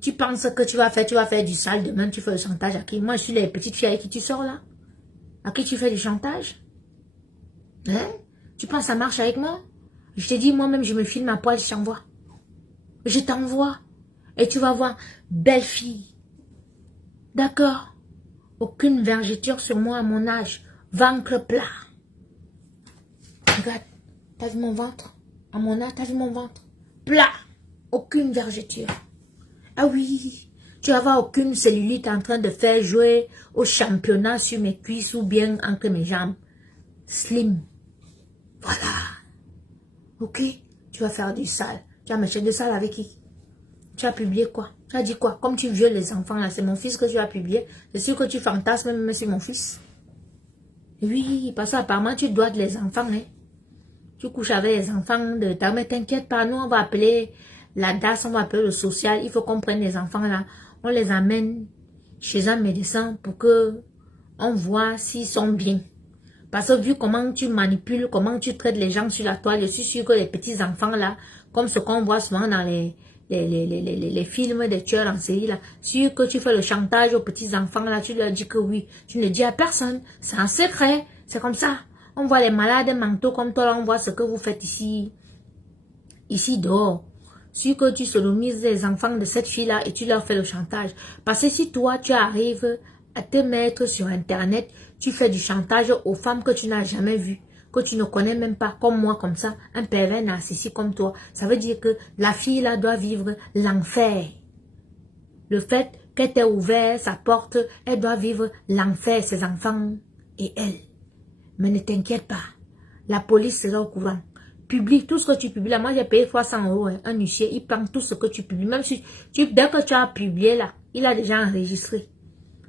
Tu penses que tu vas faire du sale demain, tu fais le chantage à qui? Moi, je suis les petites filles avec qui tu sors là. À qui tu fais du chantage? Hein? Tu penses que ça marche avec moi? Je te dis, moi-même, je me filme à poil, je t'envoie. Je t'envoie. Et tu vas voir, belle fille. D'accord? Aucune vergeture sur moi à mon âge. Ventre plat. Regarde, t'as vu mon ventre? À mon âge, t'as vu mon ventre? Plat. Aucune vergeture. Ah oui, tu vas voir aucune cellulite en train de faire jouer au championnat sur mes cuisses ou bien entre mes jambes. Slim. Voilà. Ok? Tu vas faire du sale. Tu vas m'acheter du sale avec qui? Tu as publié quoi? Tu as dit quoi? Comme tu violes les enfants là, c'est mon fils que tu as publié. C'est sûr que tu fantasmes même sur mon fils. Oui, parce qu'apparemment tu dois les enfants, hein. Tu couches avec les enfants de ta mère, t'inquiète pas, nous on va appeler la DAS, on va appeler le social, il faut qu'on prenne les enfants là, on les amène chez un médecin pour que on voit s'ils sont bien. Parce que vu comment tu manipules, comment tu traites les gens sur la toile, je suis sûre que les petits enfants là, comme ce qu'on voit souvent dans les films des tueurs en série là, sûr que tu fais le chantage aux petits enfants là, tu leur dis que oui, tu ne dis à personne, c'est un secret, c'est comme ça. On voit les malades mentaux comme toi là, on voit ce que vous faites ici dehors. Sûr que tu sodomises les enfants de cette fille là et tu leur fais le chantage. Parce que si toi tu arrives à te mettre sur Internet, tu fais du chantage aux femmes que tu n'as jamais vues, que tu ne connais même pas, comme moi, comme ça, un pervers narcissique comme toi. Ça veut dire que la fille là doit vivre l'enfer. Le fait qu'elle t'ait ouvert sa porte, elle doit vivre l'enfer, ses enfants et elle. Mais ne t'inquiète pas, la police sera au courant. Publie tout ce que tu publies là. Moi, j'ai payé 300 €, hein, un huissier, il prend tout ce que tu publies. Même si dès que tu as publié là, il a déjà enregistré.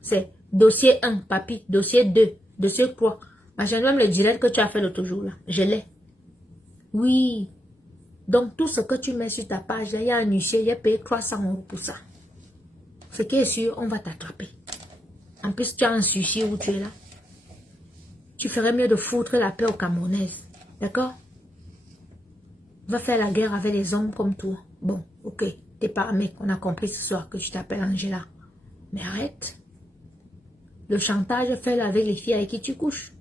C'est dossier 1, papy, dossier 2, dossier 3. J'ai même le direct que tu as fait l'autre jour là. Je l'ai. Oui. Donc, tout ce que tu mets sur ta page, là, il y a un huissier, j'ai payé 300 € pour ça. Ce qui est sûr, on va t'attraper. En plus, tu as un suicide où tu es là. Tu ferais mieux de foutre la paix aux Camerounaises. D'accord? Va faire la guerre avec les hommes comme toi. Bon, ok. T'es pas un mec. On a compris ce soir que tu t'appelles Angela. Mais arrête. Le chantage, fais-le avec les filles avec qui tu couches.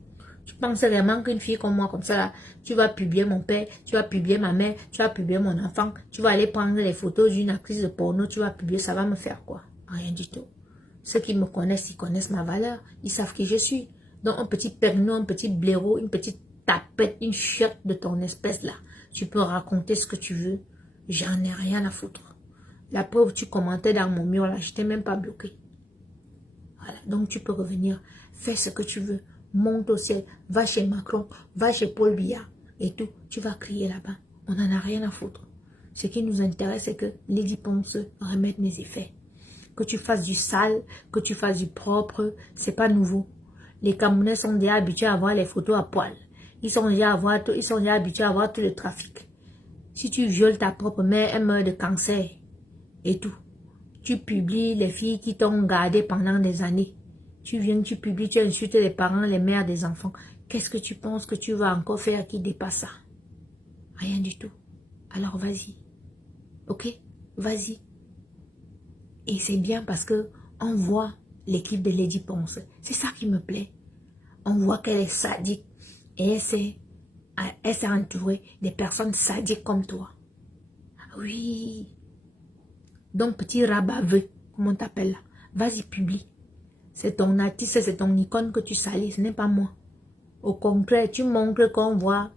Tu penses vraiment qu'une fille comme moi, comme ça, là, tu vas publier mon père, tu vas publier ma mère, tu vas publier mon enfant, tu vas aller prendre les photos d'une actrice de porno, tu vas publier, ça va me faire quoi? Rien du tout. Ceux qui me connaissent, ils connaissent ma valeur. Ils savent qui je suis. Donc, un petit perno, un petit blaireau, une petite tapette, une chiotte de ton espèce là. Tu peux raconter ce que tu veux. J'en ai rien à foutre. La preuve, tu commentais dans mon mur là, je t'ai même pas bloqué. Voilà. Donc, tu peux revenir. Fais ce que tu veux. Monte au ciel. Va chez Macron. Va chez Paul Biya. Et tout. Tu vas crier là-bas. On n'en a rien à foutre. Ce qui nous intéresse, c'est que Lady Ponce remette mes effets. Que tu fasses du sale, que tu fasses du propre, c'est pas nouveau. Les Camerounais sont déjà habitués à voir les photos à poil. Ils sont déjà habitués à voir tout le trafic. Si tu violes ta propre mère, elle meurt de cancer. Et tout. Tu publies les filles qui t'ont gardé pendant des années. Tu viens, tu publies, tu insultes les parents, les mères des enfants. Qu'est-ce que tu penses que tu vas encore faire qui dépasse ça? Rien du tout. Alors vas-y. Ok? Vas-y. Et c'est bien parce que on voit l'équipe de Lady Ponce. C'est ça qui me plaît. On voit qu'elle est sadique. Et elle s'est entourée des personnes sadiques comme toi. Oui. Donc, petit rabaveux, comment on t'appelle là? Vas-y, publie. C'est ton artiste, c'est ton icône que tu salis, ce n'est pas moi. Au contraire, tu montres qu'on voit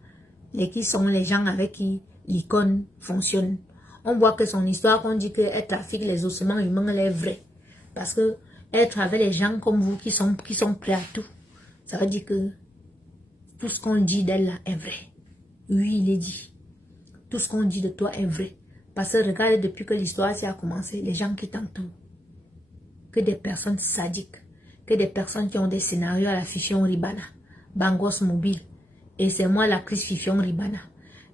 qui sont les gens avec qui l'icône fonctionne. On voit que son histoire, qu'on dit qu'elle trafique les ossements humains, elle est vraie. Parce que être avec les gens comme vous qui sont prêts à tout. Ça veut dire que tout ce qu'on dit d'elle là est vrai. Oui, il est dit. Tout ce qu'on dit de toi est vrai. Parce que regarde, depuis que l'histoire a commencé, les gens qui t'entourent. Que des personnes sadiques. Que des personnes qui ont des scénarios à la Fifion Ribana. Bangos Mobile. Et c'est moi l'actrice Fifion Ribana.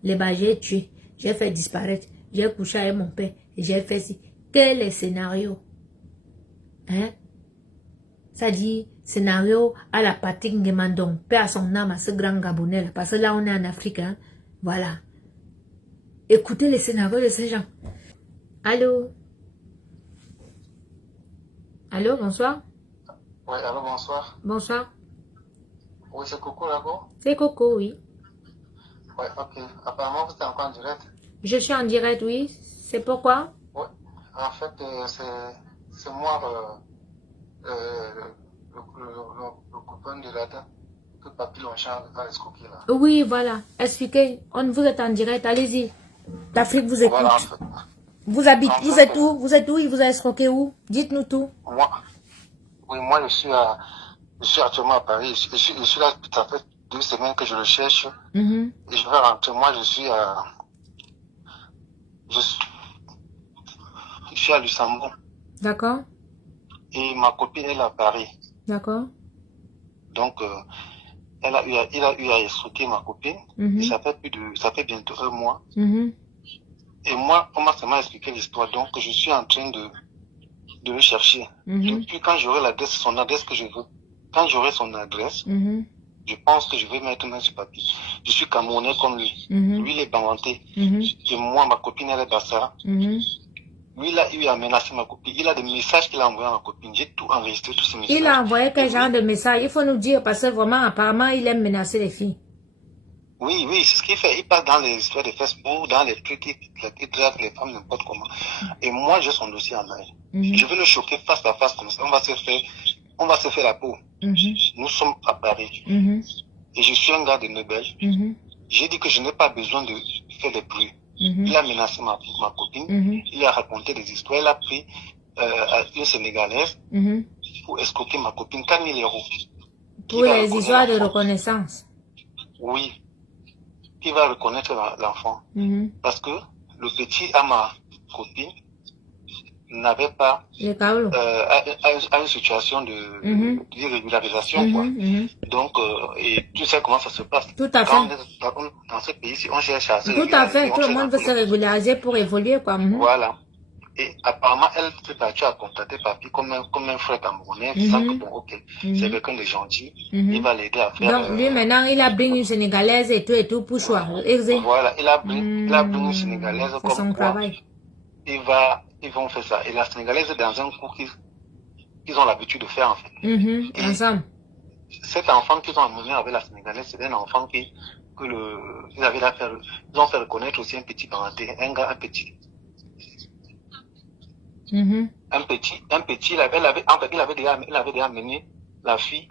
Les bas, j'ai tué. J'ai fait disparaître. J'ai couché avec mon père. Et j'ai fait si. Quels les scénarios? Hein? Ça dit scénario à la Patrick Ngemandong. Paix à son âme, à ce grand Gabonais là. Parce que là, on est en Afrique. Hein? Voilà. Écoutez les scénarios de ces gens. Allô? Allô, bonsoir. Oui, allô, bonsoir. Bonsoir. Oui, c'est Coco là-bas? C'est Coco, oui. Oui, ok. Apparemment, vous êtes encore en direct. Je suis en direct, oui. C'est pourquoi? Oui. En fait, c'est moi, le copain de la dame que Papy Longchamp a escroqué là. Oui, voilà. Expliquez. Vous êtes en direct, allez-y. L'Afrique vous écoute. Voilà, en fait. Vous habitez, vous êtes où? Vous êtes où? Il vous a escroqué où? Dites-nous tout. Moi, je suis actuellement à Paris. Je suis là, ça fait 2 semaines que je le cherche. Et je vais rentrer. Moi, je suis à Luxembourg. D'accord. Et ma copine, elle est à Paris. D'accord. Donc, il a eu à escroquer ma copine. Et ça fait bientôt 1 mois. Et moi, on m'a seulement expliqué l'histoire. Donc, je suis en train de le chercher. Depuis quand j'aurai son adresse que je veux. Quand j'aurai son adresse, je pense que je vais mettre main sur papier. Je suis Camerounais comme lui. Lui, il est banganté. Et moi, ma copine, elle est Bassara. Lui, il a eu à menacer ma copine. Il a des messages qu'il a envoyés à ma copine. J'ai tout enregistré, tous ces messages. Il a envoyé quel genre de message? Il faut nous dire, parce que vraiment, apparemment, il aime menacer les filles. Oui, c'est ce qu'il fait. Il passe dans les histoires de Facebook, dans les trucs, il drague les femmes n'importe comment. Et moi, j'ai son dossier en main. Je vais le choquer face à face comme ça. On va se faire on va se faire la peau. Nous sommes à Paris. Et je suis un gars de Nebel. J'ai dit que je n'ai pas besoin de faire des bruits. Il a menacé ma copine. Il a raconté des histoires. Il a pris une Sénégalaise pour escroquer ma copine 4 000 euros. Pour les histoires de reconnaissance. Oui. Qui va reconnaître l'enfant. Parce que le petit à ma copine n'avait pas à une situation d'irrégularisation. Donc, et tu sais comment ça se passe. Tout à fait. Dans ce pays-ci, on cherche à se Tout à fait. Tout le monde veut se régulariser pour évoluer. Quoi. Voilà. Et apparemment, elle s'est battue à contacter Papi comme un frère camerounais, disant que bon, ok, c'est quelqu'un de gentil, il va l'aider à faire... Donc, lui, maintenant, il a pris une Sénégalaise et tout pour choisir. Voilà, il a pris une Sénégalaise comme son travail. Ils vont faire ça. Et la Sénégalaise est dans un cours qu'ils ont l'habitude de faire, en fait. Ensemble. Cet enfant qu'ils ont amené avec la Sénégalaise, c'est un enfant ils ont fait reconnaître aussi un petit parenté, un petit. Un petit, il avait déjà amené la fille,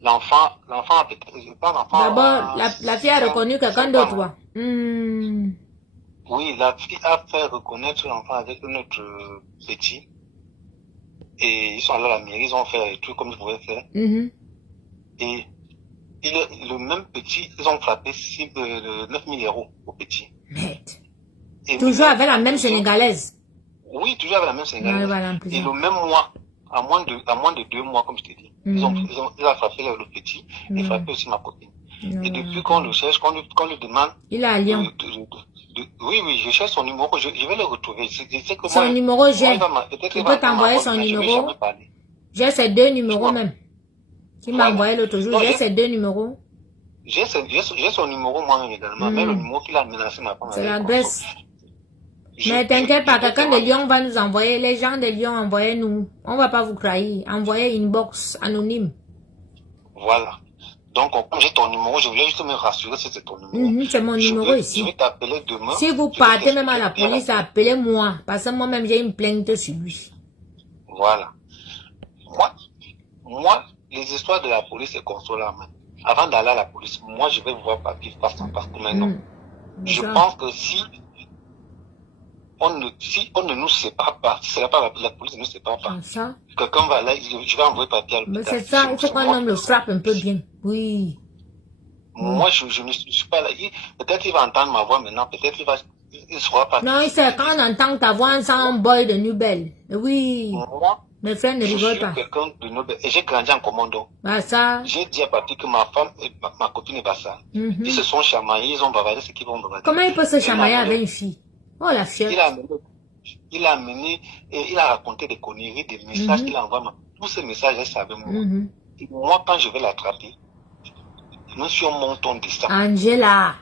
l'enfant a peut-être pas l'enfant. D'abord, la fille a reconnu quelqu'un d'autre. Oui, la fille a fait reconnaître l'enfant avec notre petit. Et ils sont allés à la mairie, ils ont fait les trucs comme ils pouvaient faire. Et le même petit, ils ont frappé 9 000 euros au petit. Et toujours avec la même Sénégalaise. Oui, toujours avec la même Sénégalaise. Et le même mois, à moins de 2 mois, comme je t'ai dit, ils ont frappé le petit et frappé aussi ma copine. Et depuis qu'on le cherche, qu'on lui demande... Il a un lien. Oui, je cherche son numéro, je vais le retrouver. Son numéro, j'ai. Je peux t'envoyer son numéro. J'ai ces 2 numéros même. Qui m'a envoyé l'autre jour, j'ai ces 2 numéros. J'ai son numéro moi-même également, mais le numéro qu'il a menacé ma femme. C'est l'adresse. Mais t'inquiète pas, quelqu'un de Lyon va nous envoyer. Les gens de Lyon, envoyez-nous. On va pas vous trahir. Envoyez inbox anonyme. Voilà. Donc, comme j'ai ton numéro, je voulais juste me rassurer si c'est ton numéro. C'est mon numéro ici. Je vais t'appeler demain. Si vous partez même à la police, appelez-moi. Parce que moi-même, j'ai une plainte sur lui. Voilà. Moi, les histoires de la police, c'est consolable. Avant d'aller à la police, moi, je vais voir Papi face en face comme un homme. Je pense que si on ne nous sépare pas, si la police ne nous sépare pas, quelqu'un va là, je vais envoyer Papi à l'hôpital. Mais c'est ça, il faut qu'un homme le frappe un peu bien. Oui. Moi, je ne suis pas là. Peut-être qu'il va entendre ma voix maintenant, peut-être qu'il ne sera pas. Non, c'est quand on entend ta voix, c'est un boy de Nubel. Oui. Moi, mes frères ne rigolent pas. Je suis quelqu'un de Nubel et j'ai grandi en commando. Bah ça. J'ai dit à Papi que ma femme et ma copine est bassa. Ils se sont chamaillés, ils ont bavardé ce qu'ils vont bavarder. Comment il peut se chamailler avec une fille? Oh la fille. Il a amené et il a raconté des conneries, des messages qu'il envoie. Tous ces messages, je savais moi. Et moi, quand je vais l'attraper, même si on monte, on descend. Angela. Moi,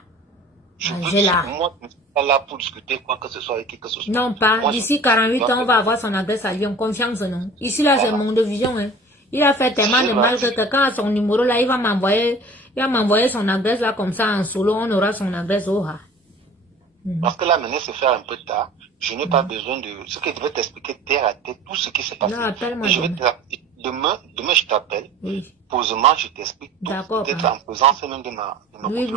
je ne suis pas là pour discuter quoi que ce soit avec qui que ce soit. Non, pas. D'ici 48 ans, on va avoir son adresse à Lyon. Confiance, non. Ici, là, c'est mon de vision. Hein. Il a fait tellement de mal que quelqu'un a son numéro là, il va m'envoyer son adresse là, comme ça, en solo, on aura son adresse au ha. Parce que là, maintenant, c'est faire un peu tard. Je n'ai pas besoin de... Ce que je vais t'expliquer terre à terre, tout ce qui s'est passé. Non, appelle-moi demain, je t'appelle. Oui. Posément, je t'explique tout. D'accord. Peut-être en présence même de ma oui.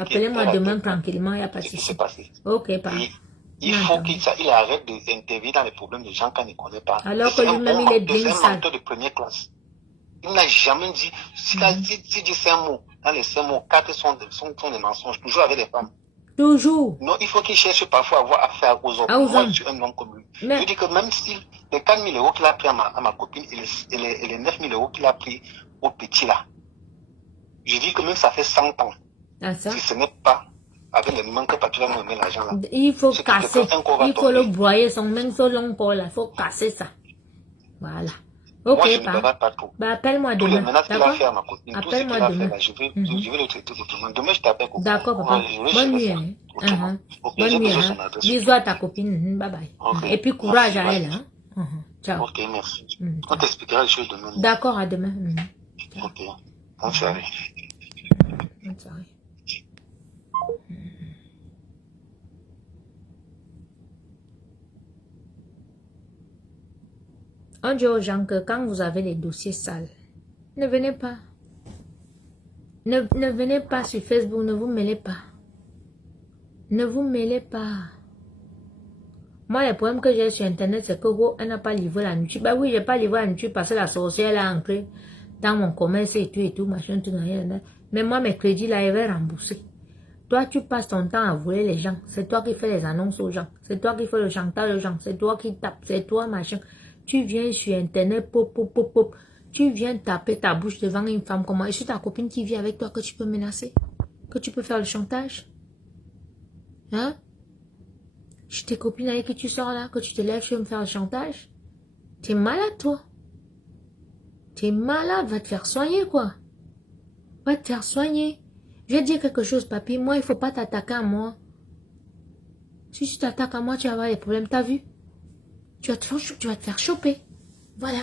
Appelez-moi demain tranquillement, il n'y a pas de souci. Ce qui s'est passé. Ok, pas. Il faut qu'il arrête d'intervenir dans les problèmes des gens quand il ne connaît pas. Alors que lui-même, il est bien sale. C'est un menteur de première classe. Il n'a jamais dit... S'il dit 5 mots, dans les 5 mots, 4 sont des mensonges, toujours avec les femmes. Toujours. Non, il faut qu'il cherche parfois à avoir affaire aux hommes. Moi, je suis un homme comme lui. Mais... Je dis que même si les 4 000 euros qu'il a pris à ma copine et les 9 000 euros qu'il a pris au petit là, je dis que même ça fait 100 ans. Ah, ça? Si ce n'est pas avec les moments que tu vas me mettre l'argent là. Il faut casser. Il faut le broyer, son même long pour là. Il faut casser ça. Voilà. Ok, moi, je ne bavard pas trop. Bah, appelle-moi demain. Tous les menaces qu'il a fait à ma copine, tout ce qu'il a fait là, je vais le traiter autrement. Demain, je t'appelle. D'accord, papa. Bonne nuit. Bonne nuit. Bisous à ta copine. Bye bye. Okay. Et puis, courage à elle. Ciao. Ok, merci. On t'expliquera les choses demain. D'accord, à demain. Ok. Bonne soirée. Bonne soirée. On dit aux gens que quand vous avez les dossiers sales, ne venez pas. Ne venez pas sur Facebook, ne vous mêlez pas. Ne vous mêlez pas. Moi, le problème que j'ai sur Internet, c'est que elle n'a pas livré la nourriture. Bah oui, j'ai pas livré la nourriture parce que la sorcière elle a entré dans mon commerce et tout, machin, tout, rien. Mais moi, mes crédits, là, ils vont rembourser. Toi, tu passes ton temps à voler les gens. C'est toi qui fais les annonces aux gens. C'est toi qui fais le chantage aux gens. C'est toi qui tapes. C'est toi, machin. Tu viens sur Internet, pop, pop, pop, pop. Tu viens taper ta bouche devant une femme comme moi. Et c'est ta copine qui vit avec toi que tu peux menacer. Que tu peux faire le chantage. Hein? Je tes copines avec qui tu sors là, que tu te lèves, tu veux me faire le chantage. T'es malade, toi. T'es malade, va te faire soigner, quoi. Va te faire soigner. Je vais te dire quelque chose, papy. Moi, il faut pas t'attaquer à moi. Si tu t'attaques à moi, tu vas avoir des problèmes. T'as vu? Tu vas te faire choper. Voilà.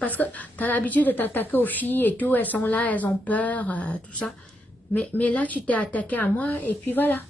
Parce que tu as l'habitude de t'attaquer aux filles et tout. Elles sont là, elles ont peur, tout ça. Mais là, tu t'es attaqué à moi et puis voilà.